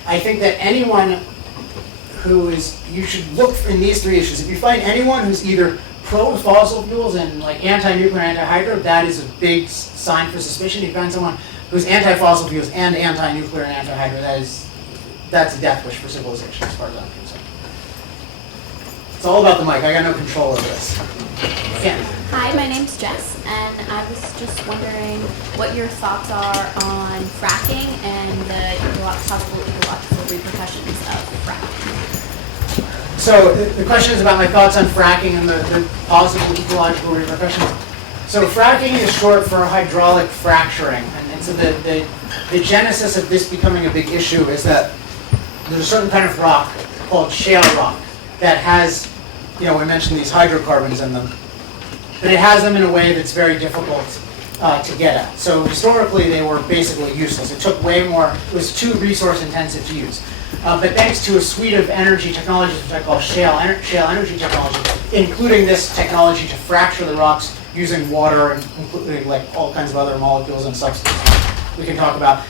I think that anyone you should look in these 3 issues. If you find anyone who's either pro-fossil fuels and like anti-nuclear, anti-hydro, that is a big sign for suspicion. If you find someone who's anti-fossil fuels and anti-nuclear and anti-hydro, that's a death wish for civilization as far as I'm concerned. It's all about the mic. I got no control over this. Yeah. Hi, my name's Jess, and I was just wondering what your thoughts are on fracking and the possible ecological repercussions of fracking. So the question is about my thoughts on fracking and the possible ecological repercussions. So fracking is short for hydraulic fracturing, and so the genesis of this becoming a big issue is that there's a certain kind of rock called shale rock that has, we mentioned these hydrocarbons in them, but it has them in a way that's very difficult to get at. So historically, they were basically useless. It took way more, it was too resource intensive to use. But thanks to a suite of energy technologies, which I call shale energy technology, including this technology to fracture the rocks using water and including like all kinds of other molecules and substances we can talk about,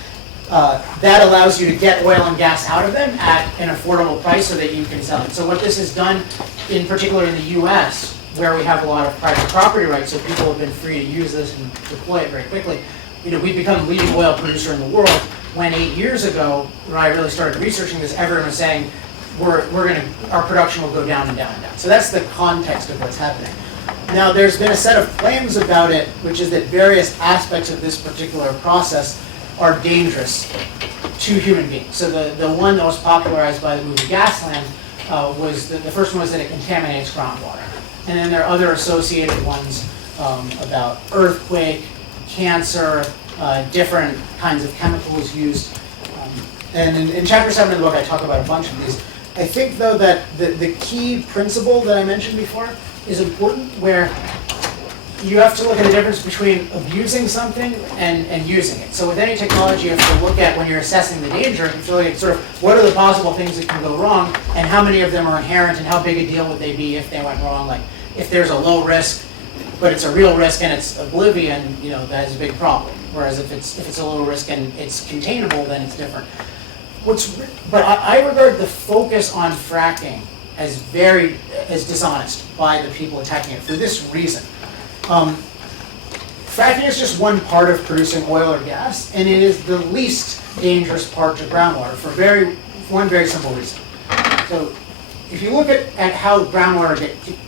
that allows you to get oil and gas out of them at an affordable price so that you can sell it. So what this has done, in particular in the US, where we have a lot of private property rights, so people have been free to use this and deploy it very quickly. We've become the leading oil producer in the world, when 8 years ago, when I really started researching this, everyone was saying, our production will go down and down and down. So that's the context of what's happening. Now, there's been a set of claims about it, which is that various aspects of this particular process are dangerous to human beings. So the one that was popularized by the movie Gasland was, the first one was that it contaminates groundwater. And then there are other associated ones about earthquake, cancer, different kinds of chemicals used. And in chapter 7 of the book, I talk about a bunch of these. I think though that the key principle that I mentioned before is important, where you have to look at the difference between abusing something and using it. So with any technology, you have to look at, when you're assessing the danger, you have to look at sort of what are the possible things that can go wrong, and how many of them are inherent, and how big a deal would they be if they went wrong. Like if there's a low risk, but it's a real risk and it's oblivion, you know, that is a big problem. Whereas if it's a low risk and it's containable, then it's different. But I regard the focus on fracking as dishonest by the people attacking it for this reason. Fracking is just one part of producing oil or gas, and it is the least dangerous part to groundwater for one very simple reason. So if you look at how groundwater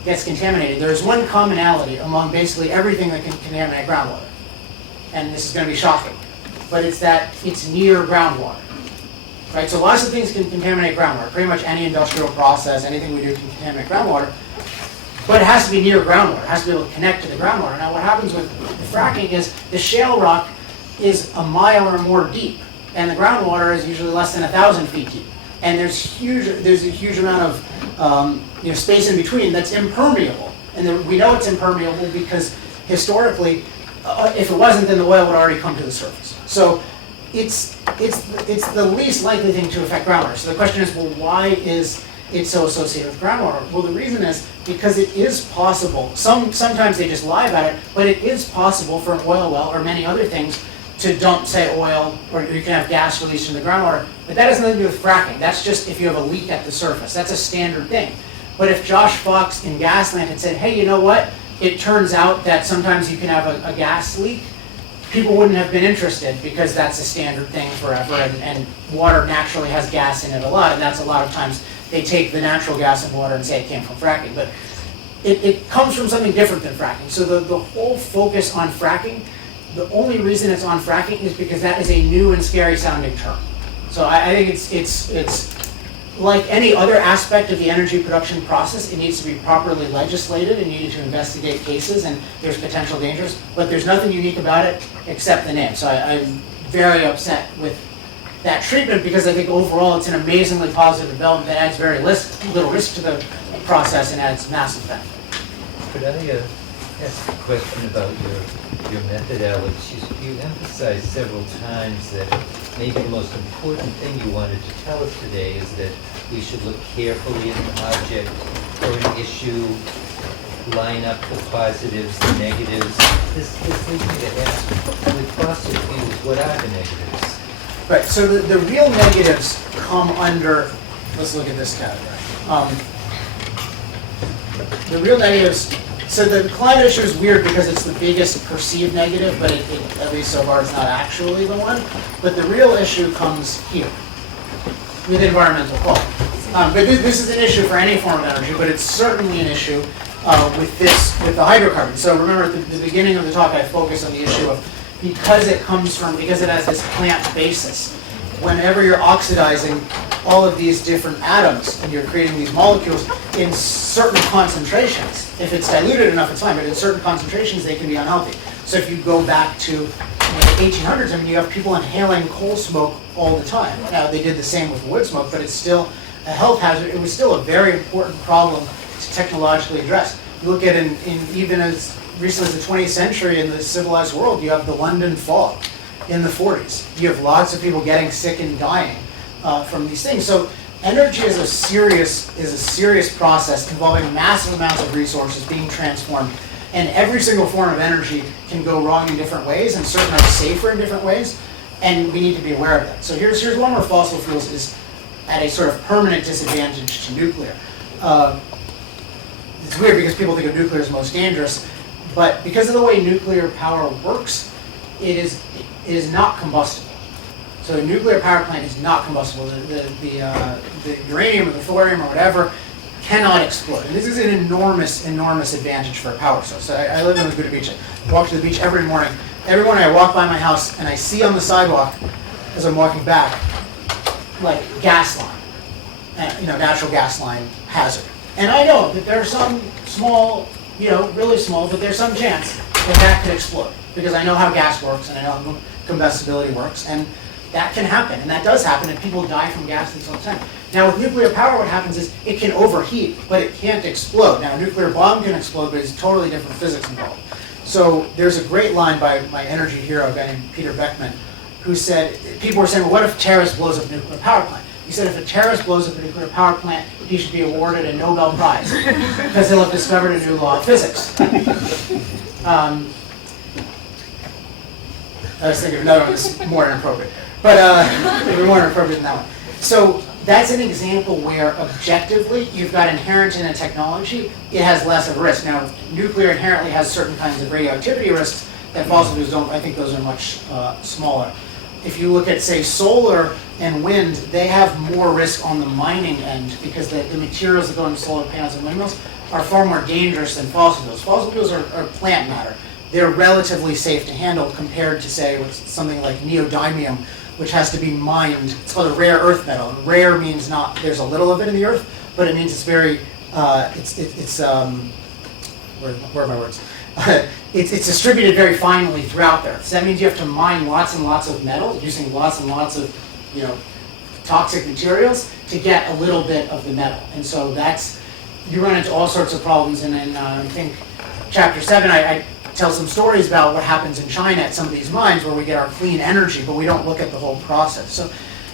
gets contaminated, there's one commonality among basically everything that can contaminate groundwater. And this is going to be shocking, but it's that it's near groundwater. Right? So lots of things can contaminate groundwater. Pretty much any industrial process, anything we do can contaminate groundwater. But it has to be near groundwater. It has to be able to connect to the groundwater. Now what happens with the fracking is the shale rock is a mile or more deep, and the groundwater is usually less than 1,000 feet deep. And there's a huge amount of space in between that's impermeable. And we know it's impermeable because historically, if it wasn't, then the oil would already come to the surface. So it's the least likely thing to affect groundwater. So the question is, well, why is it so associated with groundwater? Well, the reason is because it is possible. Sometimes they just lie about it, but it is possible for an oil well or many other things to dump, say, oil, or you can have gas released into the groundwater. But that has nothing to do with fracking. That's just if you have a leak at the surface. That's a standard thing. But if Josh Fox in Gasland had said, hey, you know what? It turns out that sometimes you can have a gas leak, people wouldn't have been interested because that's a standard thing forever, and water naturally has gas in it a lot, and that's a lot of times they take the natural gas in water and say it came from fracking. But it comes from something different than fracking. So the whole focus on fracking, the only reason it's on fracking is because that is a new and scary sounding term. So I think it's like any other aspect of the energy production process, it needs to be properly legislated, and you need to investigate cases, and there's potential dangers, but there's nothing unique about it except the name. So I'm very upset with that treatment, because I think overall it's an amazingly positive development that adds very little risk to the process and adds massive benefit. Could I ask a question about your methodology? You emphasized several times that maybe the most important thing you wanted to tell us today is that we should look carefully at an object or an issue, line up the positives, the negatives. This leads me to ask, with fossil fuels, what are the negatives? Right, so the real negatives come under, let's look at this category. The real negatives, so the climate issue is weird because it's the biggest perceived negative, but it at least so far, it's not actually the one. But the real issue comes here, with environmental quality. But this is an issue for any form of energy, but it's certainly an issue with the hydrocarbons. So remember at the beginning of the talk, I focused on the issue of because it has this plant basis, whenever you're oxidizing all of these different atoms and you're creating these molecules in certain concentrations, if it's diluted enough, it's fine, but in certain concentrations, they can be unhealthy. So if you go back to the 1800s, I mean, you have people inhaling coal smoke all the time. Now, they did the same with wood smoke, but it's still a health hazard. It was still a very important problem to technologically address. You look at even as recently as the 20th century in the civilized world, you have the London fog in the 40s. You have lots of people getting sick and dying from these things. So energy is a serious process involving massive amounts of resources being transformed. And every single form of energy can go wrong in different ways, and certain are safer in different ways, and we need to be aware of that. So here's one where fossil fuels is at a sort of permanent disadvantage to nuclear. It's weird because people think of nuclear as most dangerous, but because of the way nuclear power works, it is not combustible. So a nuclear power plant is not combustible. The uranium or the thorium or whatever cannot explode. And this is an enormous advantage for a power source. So I live in Laguna Beach. I walk to the beach every morning. Every morning I walk by my house and I see on the sidewalk as I'm walking back, like gas line, natural gas line hazard. And I know that there's some small, really small, but there's some chance that could explode because I know how gas works and I know how combustibility works. And that can happen, and that does happen, and people die from gas leaks all the time. Now with nuclear power, what happens is it can overheat, but it can't explode. Now a nuclear bomb can explode, but it's totally different physics involved. So there's a great line by my energy hero, a guy named Peter Beckman, who said, people were saying, well, what if a terrorist blows up a nuclear power plant? He said if a terrorist blows up a nuclear power plant, he should be awarded a Nobel Prize because he'll have discovered a new law of physics. I was thinking of another one that's more inappropriate, but maybe more inappropriate than that one. So that's an example where objectively you've got inherent in a technology, it has less of a risk. Now, nuclear inherently has certain kinds of radioactivity risks that fossil fuels don't. I think those are much smaller. If you look at, say, solar and wind, they have more risk on the mining end because the materials that go into solar panels and windmills are far more dangerous than fossil fuels. Fossil fuels are plant matter. They're relatively safe to handle compared to, say, with something like neodymium, which has to be mined. It's called a rare earth metal. And rare means not there's a little of it in the earth, but it means it's very where are my words? It's distributed very finely throughout there. So that means you have to mine lots and lots of metals using lots and lots of toxic materials to get a little bit of the metal. And so you run into all sorts of problems. And in I think chapter 7, I tell some stories about what happens in China at some of these mines where we get our clean energy, but we don't look at the whole process. So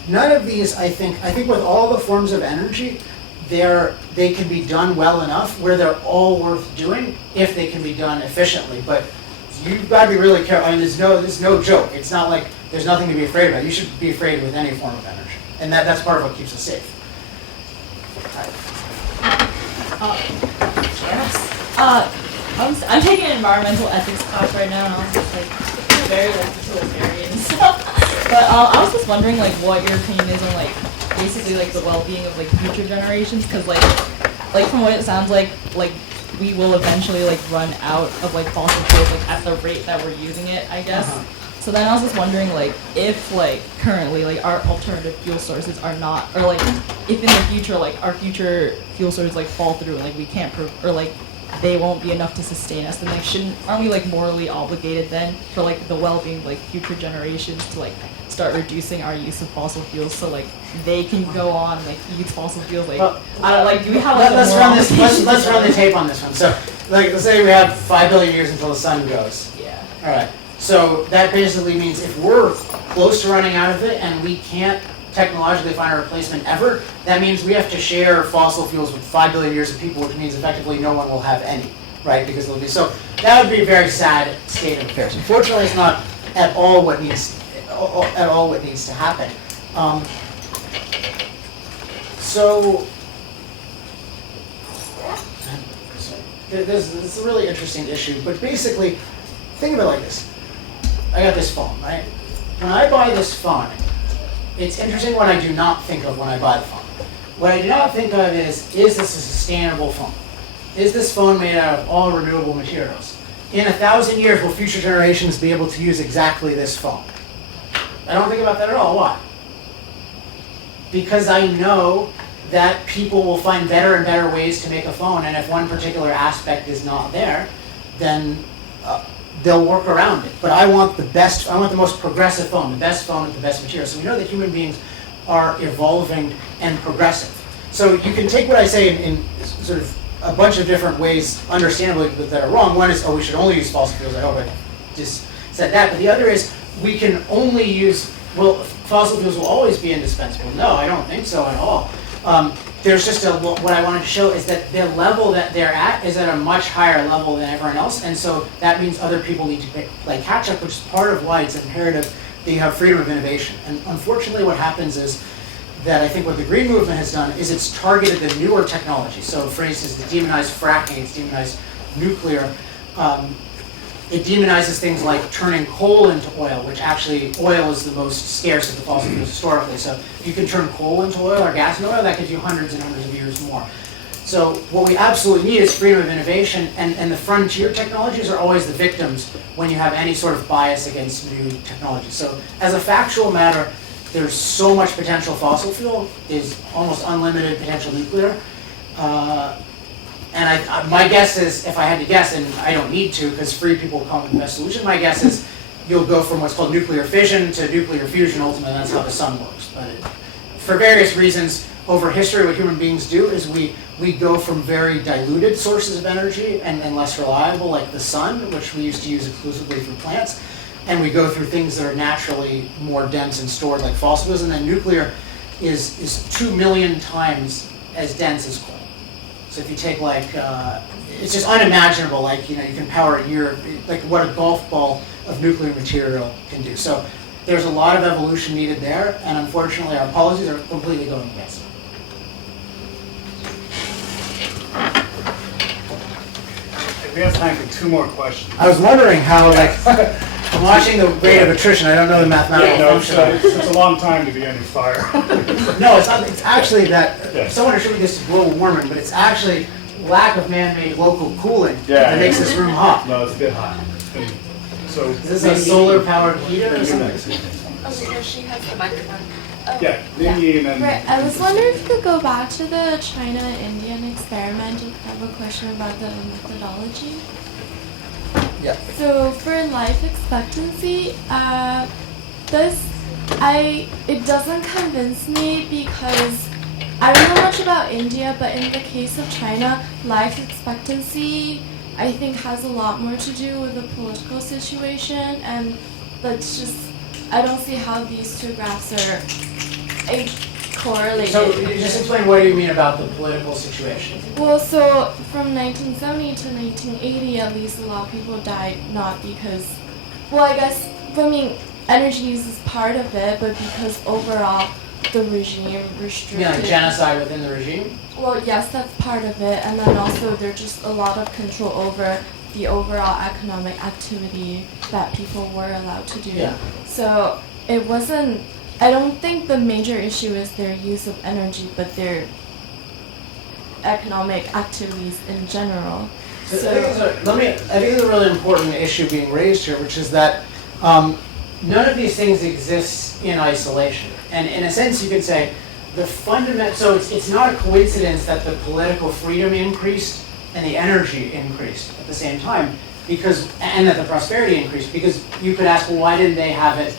none of these, I think with all the forms of energy, they can be done well enough where they're all worth doing if they can be done efficiently. But you've got to be really careful. I mean, there's no joke. It's not like there's nothing to be afraid about. You should be afraid with any form of energy, and that's part of what keeps us safe. I'm taking an environmental ethics class right now, and I was just very utilitarian and stuff. But I was just wondering what your opinion is on basically the well-being of future generations, because from what it sounds like we will eventually run out of fossil fuels at the rate that we're using it, I guess. So then I was just wondering if currently our alternative fuel sources are not, or if in the future our future fuel sources fall through and we can't they won't be enough to sustain us, then aren't we morally obligated then for the well-being of future generations to start reducing our use of fossil fuels so they can go on use fossil fuels well, I don't do we have let's run the tape on this one. So let's say we have 5 billion years until the sun goes. Yeah. All right. So that basically means if we're close to running out of it and we can't technologically find a replacement ever, that means we have to share fossil fuels with 5 billion years of people, which means effectively no one will have any, right? Because they'll be so. That would be a very sad state of affairs. Unfortunately, it's not at all what needs to happen. This is a really interesting issue, but basically, think of it like this. I got this phone, right? When I buy this phone, it's interesting what I do not think of when I buy the phone. What I do not think of is this a sustainable phone? Is this phone made out of all renewable materials? In 1,000 years, will future generations be able to use exactly this phone? I don't think about that at all. Why? Because I know that people will find better and better ways to make a phone, and if one particular aspect is not there, then they'll work around it. But I want the most progressive phone, the best phone with the best material. So we know that human beings are evolving and progressive. So you can take what I say in sort of a bunch of different ways, understandably, that are wrong. One is, we should only use fossil fuels. I hope I just said that. But the other is, we can only use, fossil fuels will always be indispensable. No, I don't think so at all. There's just what I wanted to show is that the level that they're at is at a much higher level than everyone else, and so that means other people need to play catch up, which is part of why it's imperative that you have freedom of innovation. And unfortunately, what happens is that I think what the Green Movement has done is it's targeted the newer technology. So, for instance, it's demonized fracking, it's demonized nuclear. It demonizes things like turning coal into oil, which actually oil is the most scarce of the fossil fuels historically. So if you can turn coal into oil or gas into oil, that gives you hundreds and hundreds of years more. So what we absolutely need is freedom of innovation, and the frontier technologies are always the victims when you have any sort of bias against new technology. So as a factual matter, there's so much potential fossil fuel, there's almost unlimited potential nuclear. And my guess is, if I had to guess, and I don't need to because free people come up with the best solution, my guess is you'll go from what's called nuclear fission to nuclear fusion. Ultimately, that's how the sun works. But for various reasons, over history, what human beings do is we go from very diluted sources of energy and less reliable, like the sun, which we used to use exclusively for plants, and we go through things that are naturally more dense and stored, like fossil fuels, and then nuclear is 2 million times as dense as coal. So if you take it's just unimaginable, you can power a year, like what a golf ball of nuclear material can do. So there's a lot of evolution needed there, and unfortunately our policies are completely going against it. We have time for 2 more questions. I was wondering how, I'm watching the rate of attrition. I don't know the mathematical function. It's a long time to be under fire. No, it's not. It's actually that someone attributed this to global warming, but it's actually lack of man-made local cooling that makes this room hot. No, it's a bit hot. So is this a solar-powered heater or something? Oh, she has the microphone. Yeah, Lindy and then. Right, I was wondering if you could go back to the China-Indian experiment. I have a question about the methodology. Yeah. So for life expectancy, it doesn't convince me because I don't know much about India, but in the case of China, life expectancy I think has a lot more to do with the political situation, and that's just, I don't see how these two graphs are correlated. So just explain what do you mean about the political situation? Well, so from 1970 to 1980, at least a lot of people died not because, energy use is part of it, but because overall the regime restricted. You mean like genocide within the regime? Well, yes, that's part of it, and then also there's just a lot of control over the overall economic activity that people were allowed to do. Yeah. So it wasn't, I don't think the major issue is their use of energy, but their economic activities in general. I think there's a really important issue being raised here, which is that none of these things exist in isolation. And in a sense, you could say the fundamental, so it's not a coincidence that the political freedom increased and the energy increased at the same time, and that the prosperity increased, because you could ask, well, why didn't they have it?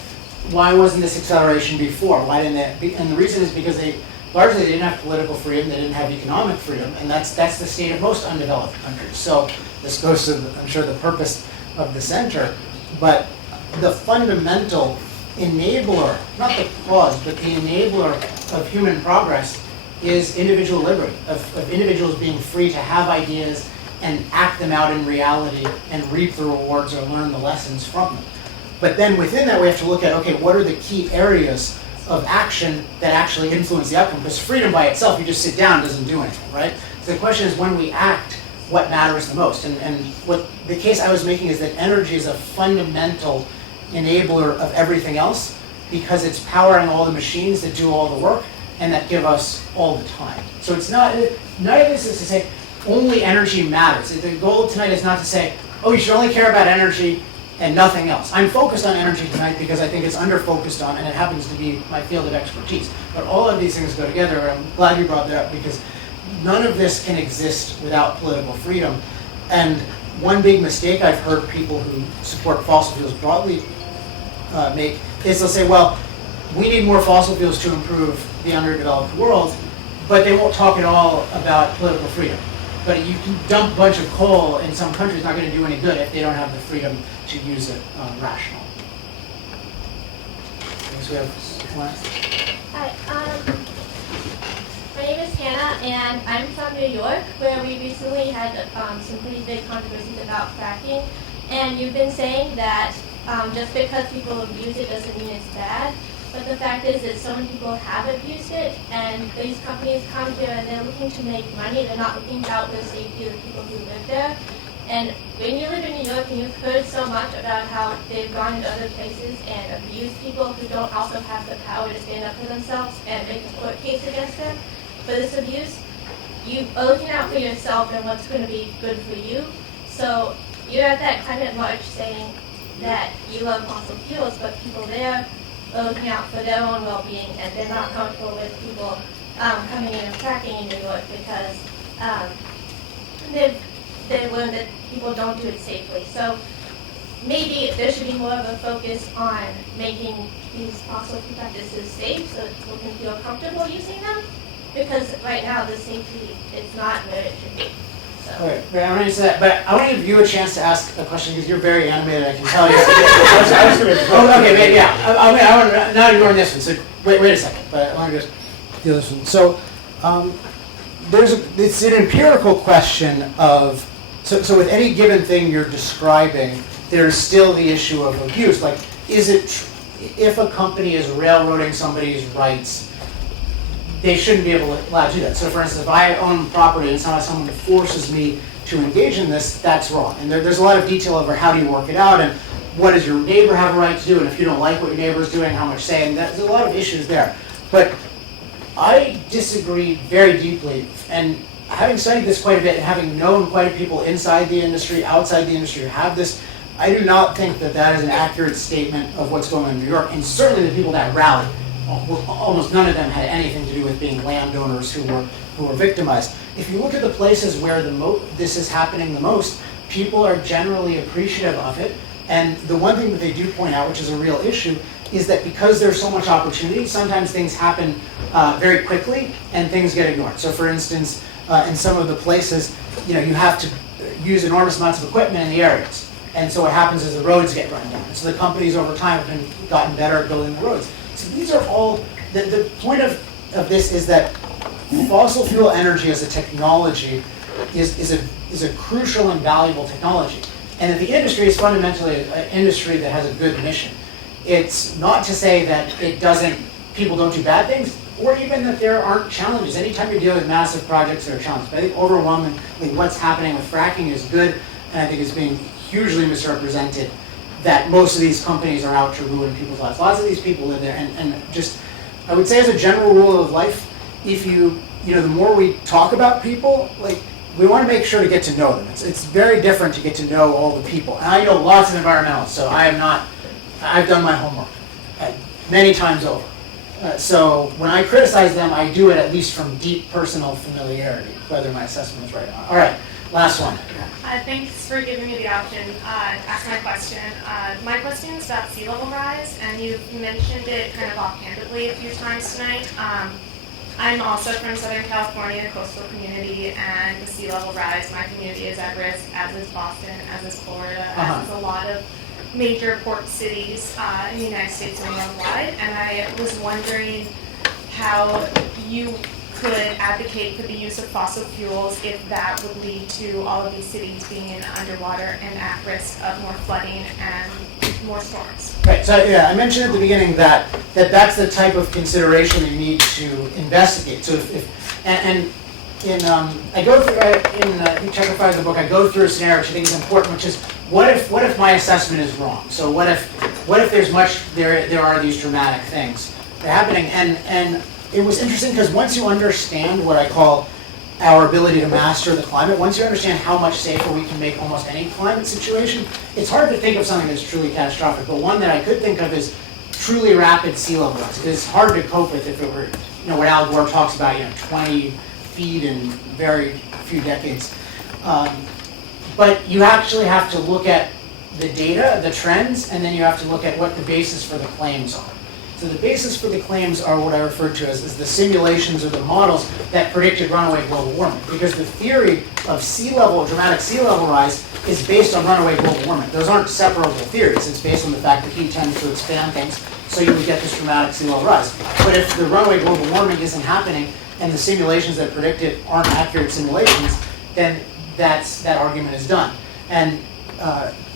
Why wasn't this acceleration before? Why didn't they? And the reason is because they didn't have political freedom, they didn't have economic freedom, and that's the state of most undeveloped countries. So this goes to, I'm sure, the purpose of the center, but the fundamental enabler, not the cause, but the enabler of human progress is individual liberty, of individuals being free to have ideas and act them out in reality and reap the rewards or learn the lessons from them. But then within that, we have to look at, okay, what are the key areas of action that actually influence the outcome? Because freedom by itself, you just sit down, doesn't do anything, right? So the question is, when we act, what matters the most? And what the case I was making is that energy is a fundamental enabler of everything else, because it's powering all the machines that do all the work and that give us all the time. So it's not, none of this is to say only energy matters. The goal tonight is not to say, oh, you should only care about energy and nothing else. I'm focused on energy tonight because I think it's under-focused on, and it happens to be my field of expertise. But all of these things go together, and I'm glad you brought that up, because none of this can exist without political freedom. And one big mistake I've heard people who support fossil fuels broadly make is they'll say, well, we need more fossil fuels to improve the underdeveloped world, but they won't talk at all about political freedom. But you can dump a bunch of coal in some countries, not going to do any good if they don't have the freedom to use it rationally. So we have one. Hi, my name is Hannah, and I'm from New York, where we recently had some pretty big controversies about fracking. And you've been saying that just because people abuse it doesn't mean it's bad. But the fact is that so many people have abused it, and these companies come here and they're looking to make money. They're not looking out for the safety of the people who live there. And when you live in New York and you've heard so much about how they've gone into other places and abused people who don't also have the power to stand up for themselves and make a court case against them for this abuse, you are looking out for yourself and what's going to be good for you. So you're at that climate march saying that you love fossil fuels, but people there are looking out for their own well-being, and they're not comfortable with people coming in and fracking in New York because they've learned that people don't do it safely. So maybe there should be more of a focus on making these fossil fuel practices safe so that people can feel comfortable using them. Because right now the safety is not where it should be. So. Okay, I want to answer that, but I want to give you a chance to ask a question because you're very animated. I can tell you. Okay, yeah. I want to not ignore this one. So wait a second. But I want to just do this one. So it's an empirical question of so with any given thing you're describing, there's still the issue of abuse. Like, is it if a company is railroading somebody's rights? They shouldn't be allowed to do that. So for instance, if I own property and someone forces me to engage in this, that's wrong. And there's a lot of detail over how do you work it out and what does your neighbor have a right to do, and if you don't like what your neighbor is doing, how much say, and there's a lot of issues there. But I disagree very deeply, and having studied this quite a bit and having known quite a few people inside the industry, outside the industry who have this, I do not think that that is an accurate statement of what's going on in New York, and certainly the people that rallied. Almost none of them had anything to do with being landowners who were victimized. If you look at the places where this is happening the most, people are generally appreciative of it. And the one thing that they do point out, which is a real issue, is that because there's so much opportunity, sometimes things happen very quickly and things get ignored. So for instance, in some of the places, you have to use enormous amounts of equipment in the areas. And so what happens is the roads get run down. So the companies over time have gotten better at building the roads. So these are all, the point of this is that fossil fuel energy as a technology is a crucial and valuable technology. And that the industry is fundamentally an industry that has a good mission. It's not to say that people don't do bad things, or even that there aren't challenges. Anytime you're dealing with massive projects, there are challenges. But I think overwhelmingly what's happening with fracking is good, and I think it's being hugely misrepresented that most of these companies are out to ruin people's lives. Lots of these people live there, and just, I would say as a general rule of life, if the more we talk about people, like, we want to make sure to get to know them. It's very different to get to know all the people. And I know lots of environmentalists, so I've done my homework many times over. So when I criticize them, I do it at least from deep personal familiarity, whether my assessment is right or not. All right, last one. Thanks for giving me the option to ask my question. My question is about sea level rise, and you've mentioned it kind of offhandedly a few times tonight. I'm also from Southern California, a coastal community, and the sea level rise, my community is at risk, as is Boston, as is Florida, as is a lot of major port cities in the United States and worldwide. And I was wondering how you could advocate for the use of fossil fuels if that would lead to all of these cities being underwater and at risk of more flooding and more storms. Right, so yeah, I mentioned at the beginning that that's the type of consideration you need to investigate. So I go through, in Chapter 5 of the book, I go through a scenario which I think is important, which is, what if my assessment is wrong? So what if there are these dramatic things that are happening? And it was interesting because once you understand what I call our ability to master the climate, once you understand how much safer we can make almost any climate situation, it's hard to think of something that's truly catastrophic. But one that I could think of is truly rapid sea level rise, because it's hard to cope with if it were, what Al Gore talks about, 20 feet in very few decades. But you actually have to look at the data, the trends, and then you have to look at what the basis for the claims are. So the basis for the claims are what I refer to as the simulations or the models that predicted runaway global warming. Because the theory of dramatic sea level rise is based on runaway global warming. Those aren't separable theories. It's based on the fact that heat tends to expand things, so you would get this dramatic sea level rise. But if the runaway global warming isn't happening and the simulations that predict it aren't accurate simulations, then that argument is done. And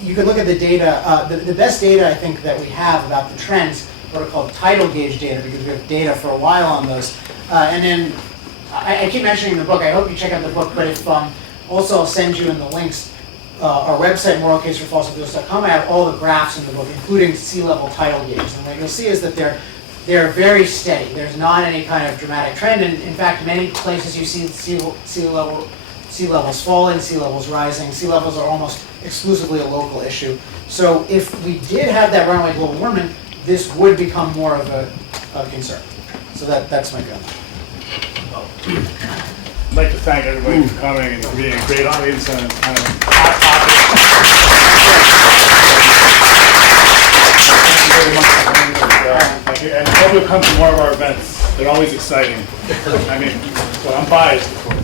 you can look at the data. The best data I think that we have about the trends, what are called tidal gauge data, because we have data for a while on those. And then I keep mentioning the book. I hope you check out the book. But if also I'll send you in the links our website, moralcaseforfossilfuels.com. I have all the graphs in the book, including sea level tidal gauges. And what you'll see is that they're very steady. There's not any kind of dramatic trend. And in fact, many places you see sea levels falling, sea levels rising. Sea levels are almost exclusively a local issue. So if we did have that runaway global warming, this would become more of a concern. So that's my comment. I'd like to thank everybody for coming and for being a great audience on a hot topic. Thank you, and I hope you'll come to more of our events. They're always exciting. I mean, well, I'm biased, of course.